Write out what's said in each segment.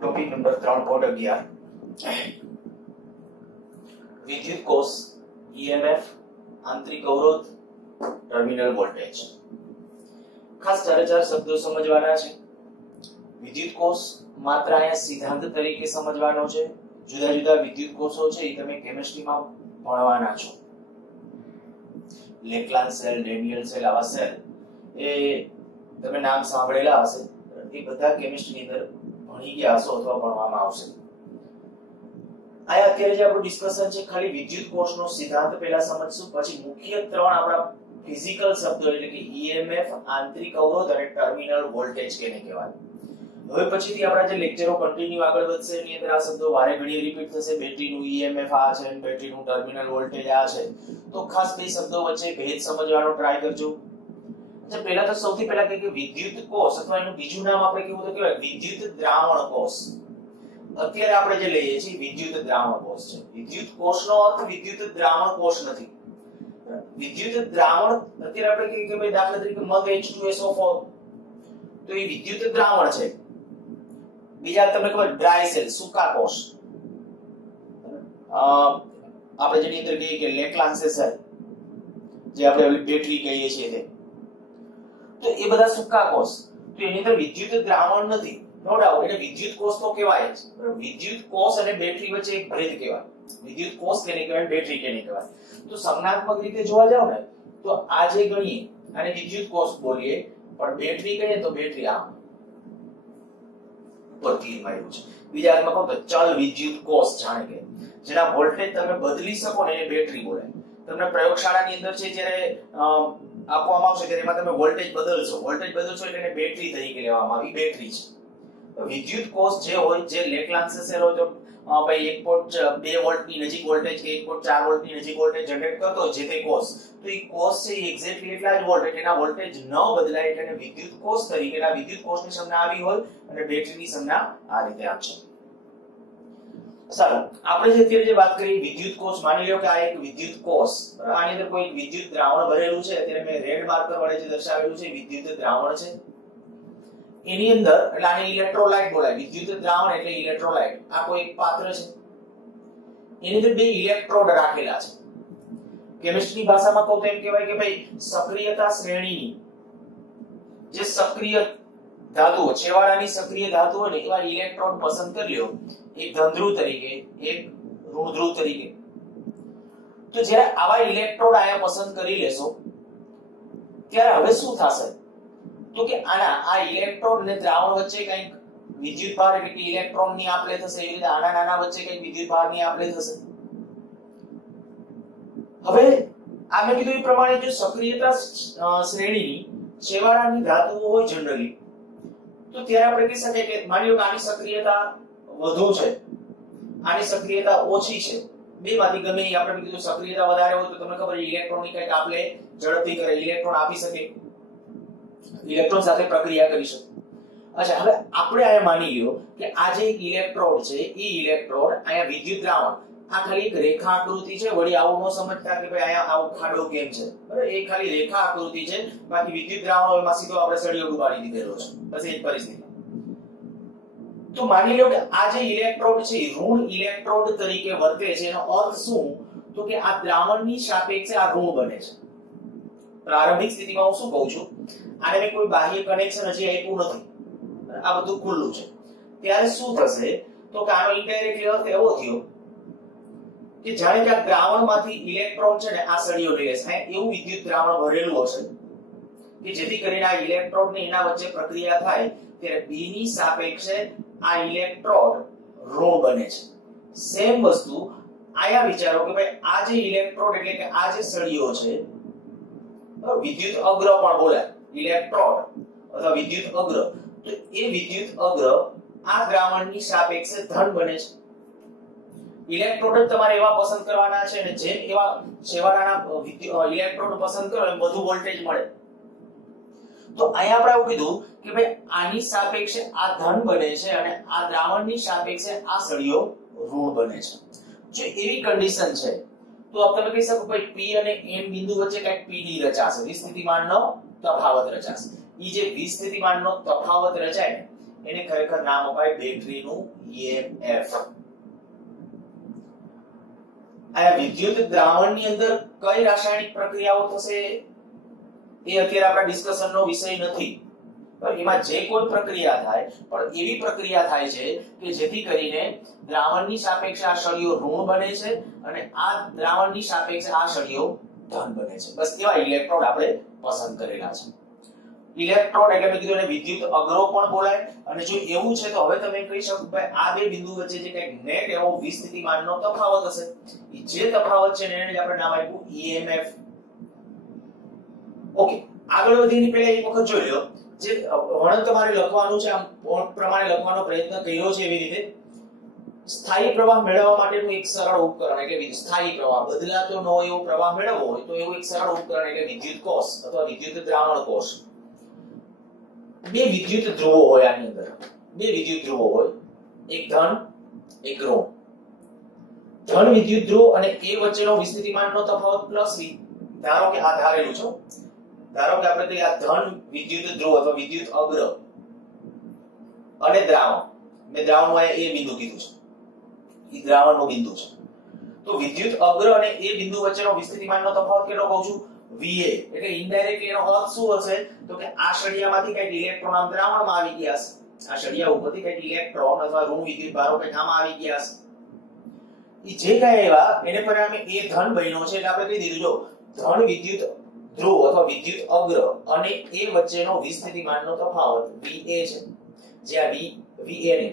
Topic number 3.11 विद्युत कोष, EMF, आंतरिक अवरोध, टर्मिनल वोल्टेज। खास 4 शब्दों समझवाना छे। विद्युत कोष मात्र आया सिद्धांत तरीके समझવાનો છે। जुदा जुदा विद्युत कोषो छे એ તમે કેમિસ્ટ્રીમાં ભણવાના છો। લેક્લાન્ડ સેલ, ડેનિયલ સેલ, આવા સેલ એ તમે નામ સાંભળેલા હશે। એ બધા કેમિસ્ટ્રી ની અંદર ભણી ગયા હશો અથવા ભણવામાં આવશે। આ અત્યારે જે આપણું ડિસ્કશન છે ખાલી વિદ્યુત કોષનો સિદ્ધાંત પહેલા સમજશું, પછી મુખ્ય 3 આપણા ફિઝિકલ શબ્દો એટલે કે ઈએમએફ, આંતરિક અવરોધ અને ટર્મિનલ વોલ્ટેજ કેને કહેવાય। હવે પછીથી આપણા જે લેક્ચરો કન્ટિન્યુ આગળ વધશે એની અંદર આ શબ્દો વારે ઘડીએ રિપીટ થશે। બેટરીનું ઈએમએફ આ છે અને બેટરીનું ટર્મિનલ વોલ્ટેજ આ છે, તો ખાસ બે શબ્દો વચ્ચે ભેદ સમજવાનો ટ્રાય કરજો। अच्छा, पहला तो સૌથી પહેલા કે વિદ્યુત કોષ અથવા એનું બીજું નામ આપણે કેવું તો કહેવાય વિદ્યુત દ્રાવણ કોષ। અત્યારે આપણે જે લઈએ છીએ વિદ્યુત દ્રાવણ કોષ છે। વિદ્યુત કોષનો અર્થ વિદ્યુત દ્રાવણ કોષ નથી। વિદ્યુત દ્રાવણ અત્યારે આપણે કહીએ કે ભાઈ દાખલા તરીકે મગ H2SO4 તો એ વિદ્યુત દ્રાવણ છે। બીજા તમને ખબર ડ્રાય સેલ, સૂકા કોષ, આપણે જેની અંદર કહીએ કે લેક્લાન્ડ સેલ જે આપણે બેટરી કહીએ છીએ તે, तो ये बधा सूका कोष, तो एनी अंदर विद्युत द्रावण नहीं, नो डाउट એટલે વિદ્યુત કોષ તો કહેવાય જ, પણ વિદ્યુત કોષ અને બેટરી વચ્ચે એક ભેદ કહેવાય। વિદ્યુત કોષ કેને કહેવાય, બેટરી કેને કહેવાય। તો સંજ્ઞાત્મક રીતે જોવા જાવ ને તો આ જે ગણીએ આને વિદ્યુત કોષ બોલીએ, પણ બેટરી કહીએ તો બેટરી આ ઉપર તીર માર્યું છે। બીજા અર્થમાં કહું તો ચલ વિદ્યુત કોષ જાણે કે જેના વોલ્ટેજ તમે બદલી શકો ને એને બેટરી બોલાય। તમને પ્રયોગશાળાની અંદર છે જ્યારે આપવામાં આવશે ત્યારે એમાં તમે વોલ્ટેજ બદલશો એટલે એને બેટરી તરીકે લેવામાં આવી, બેટરી છે। વિદ્યુત કોષ જે હોય, જે લેક્લાન્ડ સેલ હોય તો ભાઈ 1.2 વોલ્ટની નજીક વોલ્ટેજ કે 1.4 વોલ્ટની નજીક વોલ્ટેજ જનરેટ કરતો હોય જે તે કોષ, તો એ કોષ છે એક્ઝેક્ટલી એટલા જ વોલ્ટ એટલે એના વોલ્ટેજ ન બદલાય એટલે એને વિદ્યુત કોષ તરીકેના વિદ્યુત કોષની સંજ્ઞા આવી હોય અને બેટરીની સંજ્ઞા આ રીતે આપશે। ચાલો આપણે જે અત્યારે જે વાત કરી વિદ્યુત કોષ, માની લો કે આ એક વિદ્યુત કોષ, આની અંદર કોઈ વિદ્યુત દ્રાવણ ભરેલું છે। અત્યારે મેં રેડ માર્કર વડે જે દર્શાવેલું છે વિદ્યુત દ્રાવણ છે। એની અંદર એટલે આને ઇલેક્ટ્રોલાઇટ બોલાય। વિદ્યુત દ્રાવણ એટલે ઇલેક્ટ્રોલાઇટ। આ કોઈ એક પાત્ર છે, એની અંદર બે ઇલેક્ટ્રોડ રાખેલા છે। કેમિસ્ટ્રી ભાષામાં કહું તો એમ કહેવાય કે ભાઈ સક્રિયતા શ્રેણીની જે સક્રિય ધાતુઓ, છેવાડાની સક્રિય ધાતુ હોય ને એવા ઇલેક્ટ્રોડ પસંદ કરી લ્યો, એક ધન ધ્રુવ તરીકે, એક ઋણ ધ્રુવ તરીકે। તો જ્યારે આવા ઇલેક્ટ્રોડ આયા પસંદ કરી લેશો ત્યારે હવે શું થશે તો કે આ ઇલેક્ટ્રોડ અને દ્રાવણ વચ્ચે કંઈક વિદ્યુત ભાર એટલે કે ઇલેક્ટ્રોનની આપ-લે થશે। એવી રીતે આના નાના વચ્ચે કંઈક વિદ્યુત ભારની આપ-લે થશે। હવે આ મેં કીધું એ પ્રમાણે જો સક્રિયતા શ્રેણીની છેવાડાની ધાતુઓ હોય જનરલી, તો ત્યારે આપણે કહી શકીએ કે માની લો કે આની સક્રિયતા વધુ છે, આની સક્રિયતા ઓછી છે, બેમાંથી ગમે એ આપણે કીધું સક્રિયતા વધારે હોય તો તમને ખબર છે ઇલેક્ટ્રોનની કંઈક આપ-લે ઝડપથી કરે, ઇલેક્ટ્રોન આપી શકે, ઇલેક્ટ્રોન સાથે પ્રક્રિયા કરી શકે। અચ્છા, હવે આપણે આ માની લ્યો કે આ જે એક ઇલેક્ટ્રોડ છે એ ઇલેક્ટ્રોડ અહીંયા વિદ્યુત દ્રાવણ, આ ખાલી એક રેખા આકૃતિ છે, વળી આવું ન સમજતા કે ભાઈ અહીંયા આવો ખાડો કેમ છે, બરાબર? એ ખાલી રેખા આકૃતિ છે, બાકી વિદ્યુત દ્રાવણ એમાં સીધો આપણે સળિયો ડુબાડી દીધેલો છે, બસ એ જ પરિસ્થિતિ। તો માની લો કે આ જે ઇલેક્ટ્રોડ છે ઋણ ઇલેક્ટ્રોડ તરીકે વર્તે છે, એનો અર્થ શું તો કે આ દ્રાવણની સાપેક્ષે આ ઋણ બને છે। પ્રારંભિક સ્થિતિમાં હું શું કહું છું, આને મેં કોઈ બાહ્ય કનેક્શન હજી આપ્યું નથી, આ બધું ખુલ્લું છે, ત્યારે શું થશે તો કે આનો ઇનડાયરેક્ટલી અર્થ એવો થયો કે જાણે કે આ દ્રાવણમાંથી ઇલેક્ટ્રોન છે ને આ સળિયો લઈ લેશે, એવું વિદ્યુત દ્રાવણ ભરેલું હશે કે જેથી કરીને આ ઇલેક્ટ્રોડ ને એના વચ્ચે પ્રક્રિયા થાય ત્યારે B ની સાપેક્ષે આ ઇલેક્ટ્રોડ ઋણ બને છે। સેમ વસ્તુ આયા વિચારો કે ભાઈ આ જે ઇલેક્ટ્રોડ એટલે કે આ જે સળિયો છે, વિદ્યુત અગ્ર પણ બોલાય ઇલેક્ટ્રોડ અથવા વિદ્યુત અગ્ર, તો એ વિદ્યુત અગ્ર આ દ્રાવણની સાપેક્ષે ધન બને છે। ઇલેક્ટ્રોડ તમારે એવા પસંદ કરવાના છે અને જેમ એવા છેવાડાના ઇલેક્ટ્રોડ પસંદ કરો એમ વધુ વોલ્ટેજ મળે। તો અહીંયા આપણે એવું કીધું કે ભાઈ આની સાપેક્ષે આ ધન બને છે અને આ દ્રાવણની સાપેક્ષે આ સળિયો ઋણ બને છે। જો એવી કન્ડિશન છે તો આપણે કહી શકો ભાઈ P અને N બિંદુ વચ્ચે કંઈક PD રચાશે, વિસ્થિતિમાનનો તફાવત રચાશે। ઈ જે વિસ્થિતિમાનનો તફાવત રચાય ને એને ખરેખર નામ અપાય બેટરીનું EMF. આ વિદ્યુત દ્રાવણની અંદર કઈ રાસાયણિક પ્રક્રિયાઓ થશે એ અત્યારે આપણા ડિસ્કશનનો વિષય નથી, પણ એમાં જે કોઈ પ્રક્રિયા થાય પણ એવી પ્રક્રિયા થાય છે કે જેથી કરીને દ્રાવણની સાપેક્ષે આ સળિયો ઋણ બને છે અને આ દ્રાવણની સાપેક્ષે આ સળિયો ધન બને છે. બસ એવા ઇલેક્ટ્રોડ આપણે પસંદ કરેલા છે. ઇલેક્ટ્રોડ એટલે મેં કીધું એને વિદ્યુત અગ્રો પણ બોલાય. અને જો એવું છે તો હવે તમે કહી શકો ભાઈ આ બે બિંદુ વચ્ચે જે કંઈક નેટ એવો વિસ્થિતિમાનનો તફાવત હશે, જે તફાવત છે એને જ આપણે નામ આપ્યું EMF. ઓકે, આગળ વધીને પહેલા એક વખત જોઈ લો જે વર્ણન તમારે લખવાનું છે, આમ પ્રમાણે લખવાનો પ્રયત્ન કર્યો છે એવી રીતે. સ્થાયી પ્રવાહ મેળવવા માટેનું એક સરળ ઉપકરણ એટલે સ્થાયી પ્રવાહ, બદલાતો ન હોય એવો પ્રવાહ મેળવવો હોય તો એવું એક સરળ ઉપકરણ એટલે વિદ્યુત કોષ અથવા વિદ્યુત દ્રાવણ કોષ. બે વિદ્યુત ધ્રુવો હોય આની અંદર, બે વિદ્યુત ધ્રુવો હોય, એક ધન એક ઋણ. ધન વિદ્યુત ધ્રુવ અને એ વચ્ચેનો વિસ્થિતિમાનનો તફાવત પ્લસ v. ધારો કે આ ધારેલું છે, ધારો કે આપણે કહીએ આ ધન વિદ્યુત ધ્રુવ અથવા વિદ્યુત અગ્ર અને દ્રાવણ, મેં દ્રાવણમાં એ બિંદુ કીધું છે, એ દ્રાવણનું બિંદુ છે. તો વિદ્યુત અગ્ર અને એ બિંદુ વચ્ચેનો વિસ્થિતિમાનનો તફાવત કેટલો કહું છું? Va. એટલે ઇનડાયરેક્ટલી એનો અર્થ શું હશે તો કે આ સળિયામાંથી કંઈક ઇલેક્ટ્રોન આમ દ્રાવણમાં આવી ગયા છે, આ સળિયા ઉપરથી કંઈક ઇલેક્ટ્રોન અથવા ઋણ વિદ્યુત ભારો કંઈક આમાં આવી ગયા છે. એ જે કાંઈ એવા એને પરિણામે એ ધન બન્યો છે એટલે આપણે કહી દીધું જો ધન વિદ્યુત ધ્રુવ અથવા વિદ્યુત અગ્ર અને એ વચ્ચેનો વિસ્થિતિમાનનો તફાવત Va છે, જ્યાં Va ને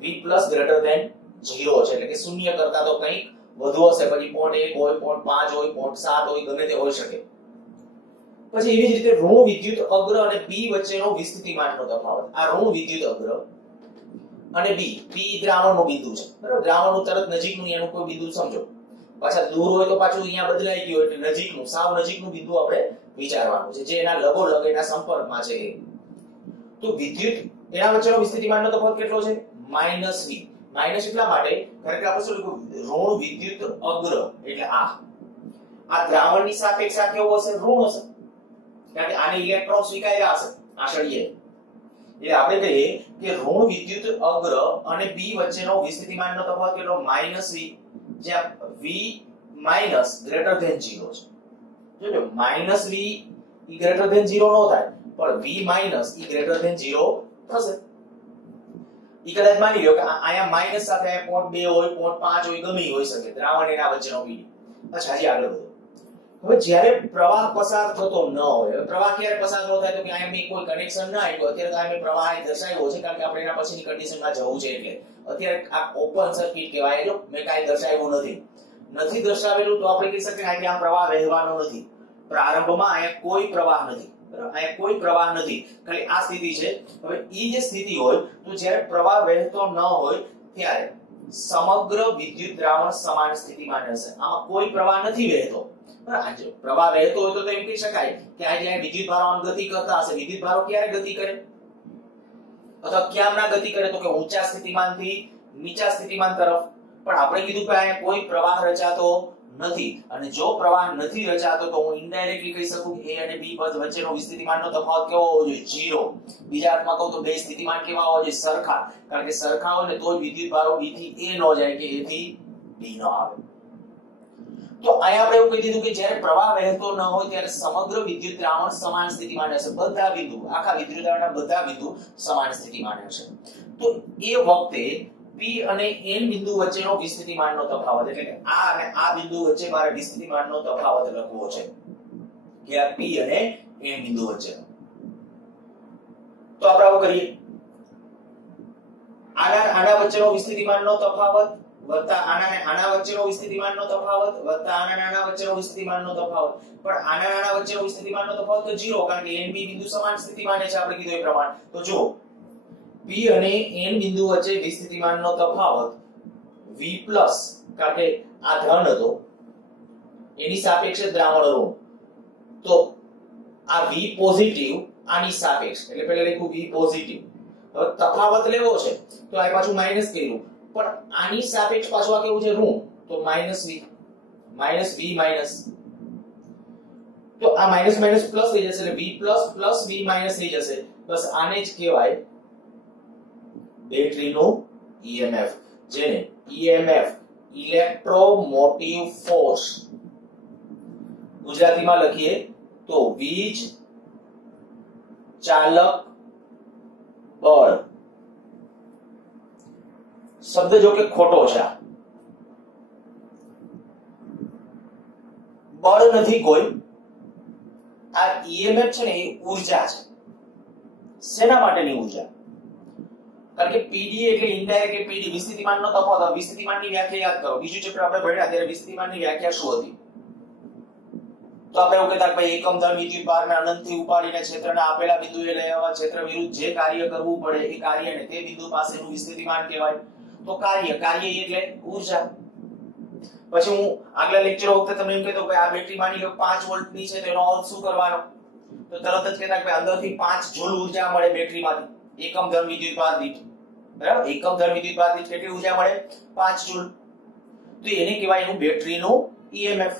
V+ ગ્રેટર ધેન 0 છે એટલે કે શૂન્ય કરતા તો કંઈક વધુ હશે, પછી 0.1 હોય, 0.5 હોય, 0.7 હોય, ગમે તે હોઈ શકે. પછી એવી જ રીતે ઋણ વિદ્યુત અગ્ર અને B વચ્ચેનો વિસ્થિતિમાનનો તફાવત, આ ઋણ વિદ્યુત અગ્ર અને B દ્રાવણનું બિંદુ છે, બરાબર? દ્રાવણનું તરત નજીકનું એનું કોઈ બિંદુ સમજો, પાછા દૂર હોય તો પાછું અહીંયા બદલાઈ ગયું એટલે નજીકનું, સાવ નજીકનું બિંદુ આપણે વિચારવાનું છે જે એના લગોલગ એના સંપર્કમાં છે. તો વિદ્યુત એના વચ્ચેનો વિસ્થિતિમાનનો તફાવત કેટલો છે? -v. માઇનસ એટલા માટે કારણ કે આપણે શું લખ્યું ઋણ વિદ્યુત અગ્ર એટલે આ દ્રાવણની સાપેક્ષે આ કેવો હશે? ઋણ હશે, કારણ કે આને ઇલેક્ટ્રોન સ્વીકાર્યા હશે આ સળિયે. એટલે આપણે કહીએ કે ઋણ વિદ્યુત અગ્ર અને B વચ્ચેનો વિસ્થિતિમાનનો તફાવત કેટલો? -v, જ્યાં V ગ્રેટર ધેન 0 છે. જોજો -v ઈ ગ્રેટર ધેન 0 નો થાય પણ V ગ્રેટર ધેન 0 થશે. ઈ કદાચ માની લ્યો કે આયા માઈનસ સાથે આયા 0.2 હોય, 0.5 હોય, ગમે હોઈ શકે દ્રાવણ એના વચ્ચેનો પીડી. અચ્છા, હજી આગળ વધો. હવે જ્યારે પ્રવાહ પસાર થતો ન હોય, પ્રવાહ ક્યારે પસાર ન થાય તો કે આયા મેં કોઈ કનેક્શન ના આપ્યો, અત્યારે તો આ મેં પ્રવાહ દર્શાવ્યો છે કારણ કે આપણે એના પછીની કન્ડિશનમાં જવું છે એટલે અત્યારે આ ઓપન સર્કિટ કહેવાય. જો મેં કાંઈ દર્શાવ્યું નથી દર્શાવેલું તો આપણે કહી શકીએ કે આ પ્રવાહ વહેવાનો નથી. પ્રારંભમાં આયા કોઈ પ્રવાહ નથી, અહીંયા કોઈ પ્રવાહ નથી, ખાલી આ સ્થિતિ છે. હવે ઈ જે સ્થિતિ હોય તો જ્યારે પ્રવાહ વહેતો ન હોય ત્યારે સમગ્ર વિદ્યુત દ્રાવણ સમાન સ્થિતિમાં રહેશે. આમાં કોઈ પ્રવાહ નથી વહેતો, બરાબર? જો પ્રવાહ વહેતો હોય તો એમ કહી શકાય કે આ જ્યાં વિદ્યુત ભારો આમ ગતિ કરતા હશે, વિદ્યુત ભારો ક્યારે ગતિ કરે અથવા ક્યાં ના ગતિ કરે તો કે ઊંચા સ્થિતિમાનથી નીચા સ્થિતિમાન તરફ. પણ આપણે કીધું કે અહીંયા કોઈ પ્રવાહ રચાતો નથી, અને જો પ્રવાહ નથી રચાતો તો હું ઇનડાયરેક્ટલી કહી શકું કે A અને B પદ વચ્ચેનો વિસ્થિતિમાનનો તફાવત કેવો હોવો જોઈએ? 0. બીજા અર્થમાં કહું તો બે સ્થિતિમાન કેવા હોવા જોઈએ? સરખા, કારણ કે સરખા હોય ને તો જ વિદ્યુત ભારો B થી A નો જાય કે A થી B નો આવે. તો અહીંયા આપણે એવું કહી દીધું કે જ્યારે પ્રવાહ વહેતો ન હોય ત્યારે સમગ્ર વિદ્યુત દ્રાવણ સમાન સ્થિતિમાં રહેશે. બધા બિંદુ, આખા વિદ્યુત દ્રાવણના બધા બિંદુ સમાન સ્થિતિમાં રહેશે. તો એ વખતે P અને N બિંદુ વચ્ચેનો વિસ્થિતિમાનનો તફાવત એટલે કે આ અને આ બિંદુ વચ્ચે મારે વિસ્થિતિમાનનો તફાવત લખવો છે કે આ P અને N બિંદુ વચ્ચેનો. તો આપણે આવું કરીએ, આના વચ્ચેનો વિસ્થિતિમાનનો તફાવત વત્તા આના વચ્ચેનો વિસ્થિતિમાનનો તફાવત વત્તા આના વચ્ચેનો વિસ્થિતિમાનનો તફાવત. પણ આના વચ્ચેનો વિસ્થિતિમાનનો તફાવત તો 0, કારણ કે N B બિંદુ સમાન સ્થિતિમાને છે આપણે કીધું એ પ્રમાણે. તો જો P અને N બિંદુ વચ્ચે વિસ્થિતિમાનનો તફાવત V+, કારણ કે આ ધન હતો એની સાપેક્ષે દ્રાવણ ઋણ, તો આ V પોઝિટિવ આની સાપેક્ષ એટલે પહેલા લખ્યું V પોઝિટિવ. હવે તફાવત લેવો છે તો આ પાછું માઈનસ કર્યું, પણ આની સાપેક્ષ પાછું આ કેવું છે? ઋણ, તો -v માઈનસ. તો આ માઈનસ માઈનસ પ્લસ થઈ જશે એટલે V++ V- થઈ જશે. બસ આને જ કહેવાય બેટરીનું EMF, જેને EMF ઇલેક્ટ્રોમોટિવ ફોર્સ ગુજરાતીમાં લખીએ તો વીજ ચાલક બળ. શબ્દ જો કે ખોટો છે, બળ નથી કોઈ. આ EMF છે ને એ ઊર્જા છે. શેના માટેની ઊર્જા? કારણ કે PD એટલે ઇનડાયરેક્ટ PD, વિસ્થિતિમાનનો તફાવત. વિસ્થિતિમાનની વ્યાખ્યા યાદ કરો. બીજું ચેપ્ટર આપણે ભણ્યા ત્યારે વિસ્થિતિમાનની વ્યાખ્યા શું હતી? તો આપણે એવું કહેતા કે ભાઈ એકમ ધન વિદ્યુતભારને અનંતથી ઉપાડીને ક્ષેત્રના આપેલા બિંદુએ લઈ આવવા, ક્ષેત્ર વિરુદ્ધ જે કાર્ય કરવું પડે એ કાર્યને તે બિંદુ પાસેનું વિસ્થિતિમાન કહેવાય. તો કાર્ય એટલે ઊર્જા. પછી હું આગલા લેક્ચર વખતે તમને એમ કહેતો કે આ બેટરી માની લો 5 વોલ્ટની છે, તો એનો અર્થ શું કરવાનો? તો તરત જ કહેતા કે અંદરથી 5 જૂલ ઊર્જા મળે બેટરીમાંથી એકમ ધન વિદ્યુતભાર દીઠ. બરાબર? એકમ ધન વિદ્યુતભાર દીઠ કેટલી ઊર્જા મળે? 5 જૂલ. તો એને કહેવાય એનું બેટરીનું EMF.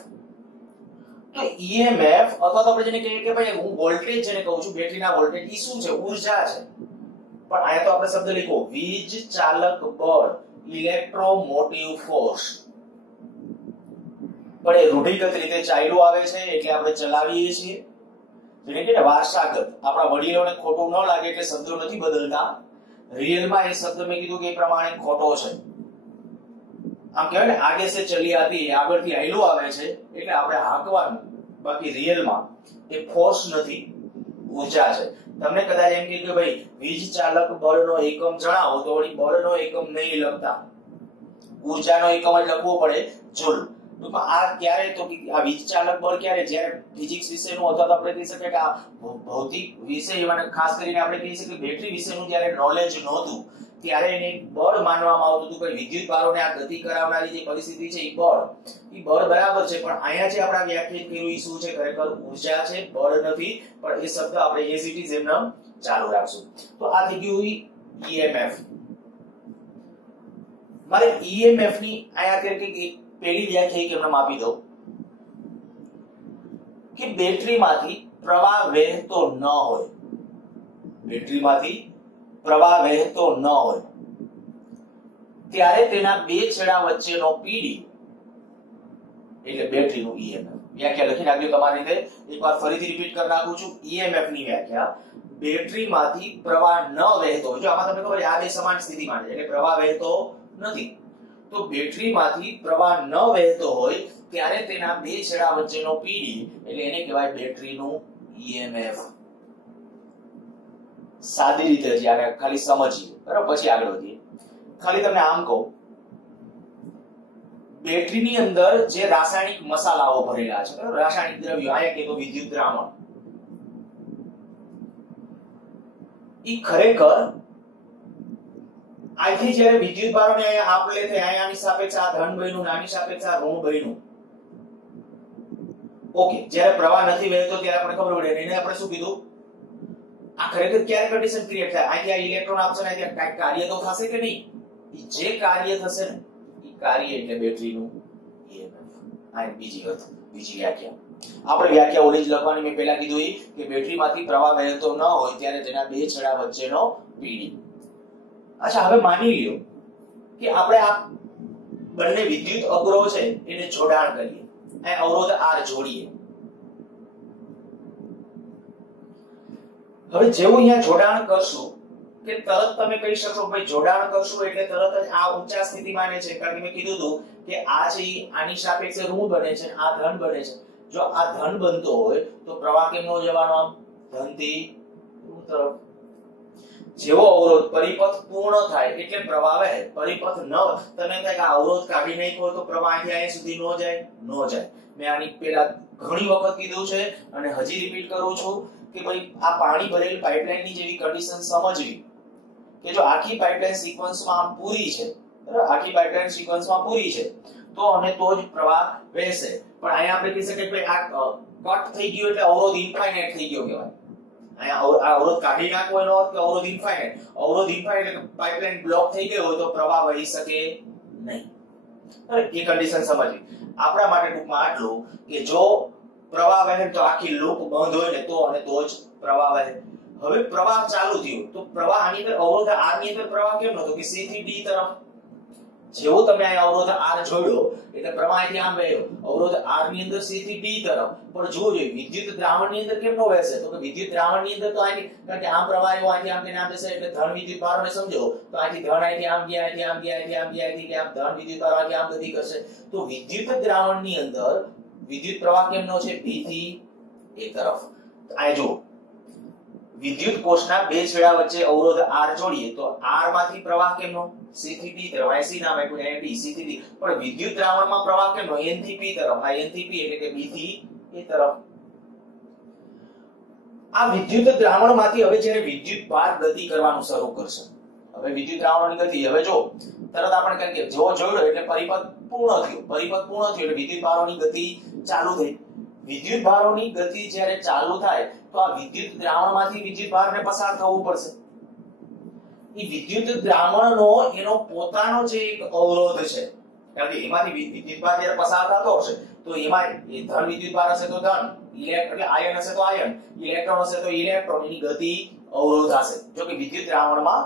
તો EMF અથવા તો આપણે જેને કહીએ કે ભાઈ હું વોલ્ટેજ જેને કહું છું, બેટરીના વોલ્ટેજ, એ શું છે? ઊર્જા છે. પણ આયા તો આપણે શબ્દ લખો વીજ ચાલક બળ, ઇલેક્ટ્રોમોટિવ ફોર્સ. પણ એ રૂઢિગત રીતે ચાલ્યું આવે છે એટલે આપણે ચલાવીએ છીએ. જેને કે વારસાગત. આપણા વડીલોને ખોટું ન લાગે એટલે શબ્દો નથી બદલતા. રિયલમાં એ શબ્દ મેં કીધું કે એ પ્રમાણે ખોટો છે. આમ કહેવાય ને આગે સે ચલી આતી, આગળથી આયલું આવે છે એટલે આપણે હાંકવાનું. બાકી રિયલમાં એ ફોર્સ નથી, ઊર્જા છે. તમને કદાચ એમ કે ભાઈ વીજ ચાલક બળનો એકમ જણાવો, તો વળી બળનો એકમ નહીં લખતા, ઊર્જાનો એકમ જ લખવો પડે, જૂલ. ટૂંકમાં આ ક્યારે? તો આ વીજ ચાલક બળ ક્યારે? જ્યારે ફિઝિક્સ વિશેનું અથવા તો આપણે કહી શકીએ કે આ ભૌતિક વિષય, અને ખાસ કરીને આપણે કહી શકીએ બેટરી વિશેનું જ્યારે નોલેજ નહોતું ત્યારે એને બળ માનવામાં આવતું હતું. કે વિદ્યુત ભારોને આ ગતિ કરાવનારી જે પરિસ્થિતિ છે એ બળ બરાબર છે. પણ અહીંયા જે આપણે વ્યાખ્યાયિત કર્યું એ શું છે? ખરેખર ઊર્જા છે, બળ નથી. પણ એ શબ્દ આપણે એઝ ઇટ ઇઝ એમને ચાલુ રાખશું. તો આ થઈ ગયું EMF. મારે EMF ની આયા કે પહેલી વ્યાખ્યા કેમ આપી દઉં કે બેટરીમાંથી પ્રવાહ વહેતો ન હોય, બેટરીમાંથી પ્રવાહ વહેતો ન હોય ત્યારે તેના બે છેડા વચ્ચેનો PD એટલે બેટરીનું EMF. વ્યાખ્યા લખી નાખજો તમારી રીતે. એકવાર ફરીથી રિપીટ કરી નાખું છું. EMF ની વ્યાખ્યા બેટરીમાંથી પ્રવાહ ન વહેતો હોય. જો આમાં તમને ખબર છે આ બે સમાન સ્થિતિમાં છે એટલે પ્રવાહ વહેતો નથી. તો બેટરીમાંથી પ્રવાહ ન વહેતો હોય ત્યારે તેના બે છેડા વચ્ચેનો PD એટલે એને કહેવાય બેટરીનું EMF. સાદી રીતે જ આને ખાલી સમજીએ, બરાબર? પછી આગળ વધીએ. ખાલી તમને આમ કહું, બેટરીની અંદર જે રાસાયણિક મસાલાઓ ભરેલા છે, બરાબર? રાસાયણિક દ્રવ્યો, આયા કે તો વિદ્યુત દ્રાવણ, ઈ ખરેખર આથી જ્યારે વિદ્યુત ભારોને અહીંયા આપ લે થાય, અહીંયાની સાપેક્ષે આ ધન બન્યું, આની સાપેક્ષે આ ઋણ બન્યું. ઓકે, જ્યારે પ્રવાહ નથી વહેતો ત્યારે આપણે ખબર પડે. એને આપણે શું કીધું? આ ખરેખર ક્યારે કન્ડિશન ક્રિએટ થાય? અહીંથી આ ઇલેક્ટ્રોન આપશે ને અહીંથી કાંઈક કાર્ય તો થશે કે નહીં? જે કાર્ય થશે ને એ કાર્ય એટલે બેટરીનું EMF. આ બીજી વ્યાખ્યા. આપણે વ્યાખ્યા ઓલી જ લખવાની. મેં પહેલા કીધું કે બેટરીમાંથી પ્રવાહ વહેતો ન હોય ત્યારે તેના બે છેડા વચ્ચેનો PD. અચ્છા, હવે માની લ્યો કે આપણે આ બંને વિદ્યુત અગ્રો છે એને જોડાણ કરીએ, અહીં અવરોધ R જોડીએ. હવે જેવું અહીંયા જોડાણ કરશું કે તરત તમે કહી શકશો ભાઈ જોડાણ કરશું એટલે તરત જ આ ઊંચા સ્થિતિમાને છે. કારણ કે મેં કીધું હતું કે આ છે આની સાપેક્ષે ઋણ બને છે, આ ધન બને છે. જો આ ધન બનતો હોય તો પ્રવાહ કેમનો જવાનો? આમ ધનથી ઋણ તરફ. જેવો અવરોધ પરિપથ પૂર્ણ થાય એટલે પ્રવાહ વહે. પરિપથ ન તમે થાય કે અવરોધ કાઢી નાખ્યો તો પ્રવાહ અહીંથી અહીંયા સુધી ન જાય. મેં આની પહેલા ઘણી વખત કીધું છે અને હજી રિપીટ કરું છું કે ભાઈ આ પાણી ભરેલી પાઇપલાઇન ની જેવી કન્ડિશન સમજવી કે જો આખી પાઇપલાઇન સિક્વન્સમાં આમ પૂરી છે, બરાબર? આખી પાઇપલાઇન સિક્વન્સમાં પૂરી છે તો અને તો જ પ્રવાહ વહેશે. પણ અહીંયા આપણે કહી શકીએ કે આ કટ થઈ ગયો એટલે અવરોધ ઇન્ફાઇનાઇટ થઈ ગયો કહેવાય. અહીંયા આ અવરોધ કાઢી નાખવો એનો અર્થ કે અવરોધ ઇન્ફાઇનાઇટ. અવરોધ ઇન્ફાઇનાઇટ એટલે પાઇપલાઇન બ્લોક થઈ ગયો હોય તો પ્રવાહ વહી શકે નહીં. એ કન્ડિશન સમજવી. આપણા માટે ટૂંકમાં આટલું કે જો પ્રવાહ વહે તો આખી લૂપ બંધ હોય ને તો અને તો જ પ્રવાહ વહે. હવે પ્રવાહ ચાલુ થયો તો પ્રવાહ આની અંદર અવરોધ R ની અંદર પ્રવાહ કેમ નતો કે C થી D તરફ. જેવો તમે આ અવરોધ R જોડ્યો એટલે પ્રવાહ અહીંથી આમ વહેયો અવરોધ R ની અંદર C થી D તરફ. પણ જુઓ વિદ્યુત દ્રાવણ ની અંદર કેમ નો વહેશે તો કે વિદ્યુત દ્રાવણ ની અંદર તો અહીંથી કારણ કે આમ પ્રવાહ આવ્યો અહીંથી આમ આમ જશે એટલે ધન વિદ્યુત ભારોને સમજો તો અહીંથી ધન અહીંથી આમ ગયા અહીંથી આમ ગયા અહીંથી આમ ગયા અહીંથી કે આમ ધન વિદ્યુત ભારો અહીંથી આમ ગતિ કરશે. તો વિદ્યુત દ્રાવણ ની અંદર વિદ્યુત પ્રવાહ કેમનો છે B થી A તરફ. આ જો વિદ્યુત કોષના બે છેડા વચ્ચે અવરોધ R જોડીએ તો R માંથી પ્રવાહ કેમનો C થી D તરફ. આ C નામ આપ્યું ને D C થી D. પણ વિદ્યુત દ્રાવણમાં પ્રવાહ કેમનો N થી P તરફ. આ N થી P એટલે કે B થી A તરફ. આ વિદ્યુત દ્રાવણમાંથી હવે જ્યારે વિદ્યુત ભાર ગતિ કરવાનું શરૂ કરશે. હવે વિદ્યુત દ્રાવણની ગતિ હવે જો તરત આપણે કહી કે જો જોડ્યો એટલે પરિપથ પૂર્ણ થયો. પરિપથ પૂર્ણ થયો એટલે વિદ્યુત ભારોની ગતિ ચાલુ થઈ. વિદ્યુત ભારોની ગતિ જ્યારે ચાલુ થાય તો આ વિદ્યુત દ્રાવણમાંથી વિદ્યુત ભારને પસાર થવું પડશે. એ વિદ્યુત દ્રાવણનો એનો પોતાનો જે એક અવરોધ છે કારણ કે એમાંથી વિદ્યુત ભાર જ્યારે પસાર થતો હશે તો એમાં ધન વિદ્યુત ભાર હશે તો ધન, એટલે આયન હશે તો આયન, ઇલેક્ટ્રોન હશે તો ઇલેક્ટ્રોન, એની ગતિ અવરોધ હશે. જો કે વિદ્યુત દ્રાવણમાં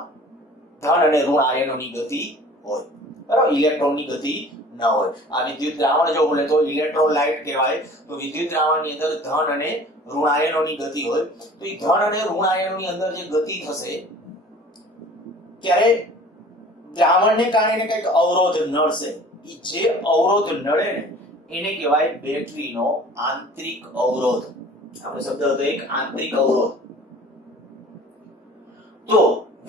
ધન અને ઋણ આયનોની ગતિ હોય, બરાબર, ઇલેક્ટ્રોનની ગતિ ન હોય. આ વિદ્યુત દ્રાવણ જો બોલે તો ઇલેક્ટ્રોલાઇટ કહેવાય. તો વિદ્યુત દ્રાવણની અંદર ધન અને ઋણ આયનોની ગતિ હોય તો એ ધન અને ઋણ આયનોની અંદર જે ગતિ થશે ત્યારે દ્રાવણને કારણે કંઈક અવરોધ નડશે. એ જે અવરોધ નડે ને એને કહેવાય બેટરીનો આંતરિક અવરોધ. આપણે શબ્દ હતો એક આંતરિક અવરોધ. તો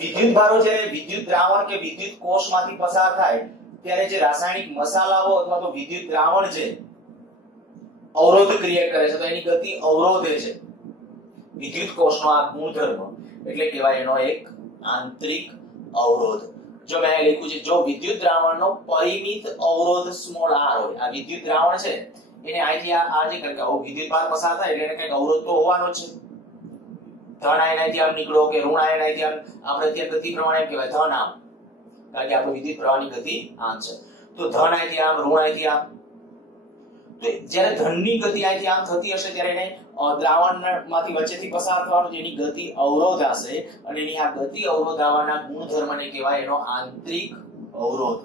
વિદ્યુત ભારો જ્યારે વિદ્યુત દ્રાવણ કે વિદ્યુત કોષમાંથી પસાર થાય ત્યારે જે રાસાયણિક મસાલાઓ અથવા તો વિદ્યુત દ્રાવણ છે અવરોધ ક્રિએટ કરે છે તો એની ગતિ અવરોધે છે. વિદ્યુત કોષનો આ ગુણધર્મ એટલે કહેવાય એનો એક આંતરિક અવરોધ. જો મેં લખ્યું છે જો વિદ્યુત દ્રાવણનો પરિમિત અવરોધ સ્મોલ r હોય, આ વિદ્યુત દ્રાવણ છે એને અહીંથી આ જે કંઈક વિદ્યુત ભાર પસાર થાય એટલે એને કંઈક અવરોધ તો હોવાનો છે. ધન આયન અહીંથી આમ નીકળો કે ઋણ આયન અહીંથી આમ આપણે અત્યારે ગતિ પ્રમાણે એમ કહેવાય ધન આમ, કારણ કે આપણું વિદ્યુત પ્રવાહની ગતિ આમ છે. તો ધન અહીંથી આમ ઋણ અહીંથી આમ. તો જ્યારે ધનની ગતિ અહીંથી આમ થતી હશે ત્યારે એને દ્રાવણમાંથી વચ્ચેથી પસાર થવાનું જેની ગતિ અવરોધ હશે અને એની આ ગતિ અવરોધ આવવાના ગુણધર્મને કહેવાય એનો આંતરિક અવરોધ.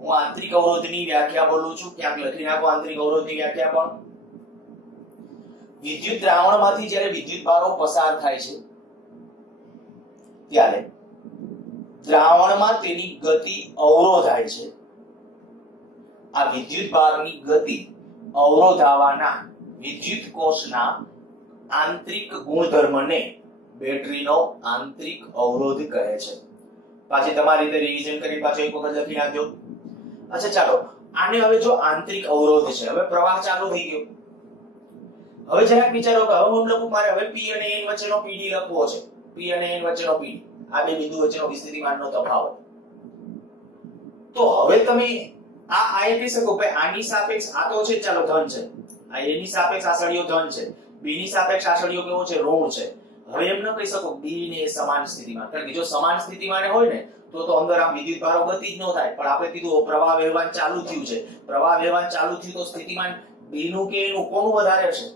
હું આંતરિક અવરોધની વ્યાખ્યા બોલું છું, ક્યાંક લખી નાખો આંતરિક અવરોધની વ્યાખ્યા પણ. વિદ્યુત દ્રાવણમાંથી જ્યારે વિદ્યુત ભારો પસાર થાય છે ત્યારે દ્રાવણમાં તેની ગતિ અવરોધાય છે. આ વિદ્યુત ભારની ગતિ અવરોધાવાના વિદ્યુત કોષના આંતરિક ગુણધર્મને બેટરીનો આંતરિક અવરોધ કહે છે. પાછી તમારી રીતે રિવિઝન કરી પાછો એક વખત લખી નાખજો. અચ્છા ચાલો, આને હવે જો આંતરિક અવરોધ છે, હવે પ્રવાહ ચાલુ થઈ ગયો. હવે જરાક વિચારો કે હવે હું લખું મારે હવે P અને N વચ્ચેનો PD લખવો છે. P અને N વચ્ચેનો PD, આ બે બિંદુ વચ્ચેનો વિસ્થિતિમાનનો તફાવત. તો હવે તમે આ કહી શકો ભાઈ આની સાપેક્ષ આ તો છે ચાલો ધન છે, આ A ની સાપેક્ષ આ સળિયો ધન છે, B ની સાપેક્ષ આ સળિયો કેવો છે ઋણ છે. હવે એમ ન કહી શકો B ને સમાન સ્થિતિમાન, કારણ કે જો સમાન સ્થિતિમાન હોય ને તો અંદર આમ વિદ્યુત ભારો ગતિ જ ન થાય. પણ આપણે કીધું પ્રવાહ વહેવાન ચાલુ થયું છે, પ્રવાહ વહેવાન ચાલુ થયું તો સ્થિતિમાન B નું કે એનું કોનું વધારે હશે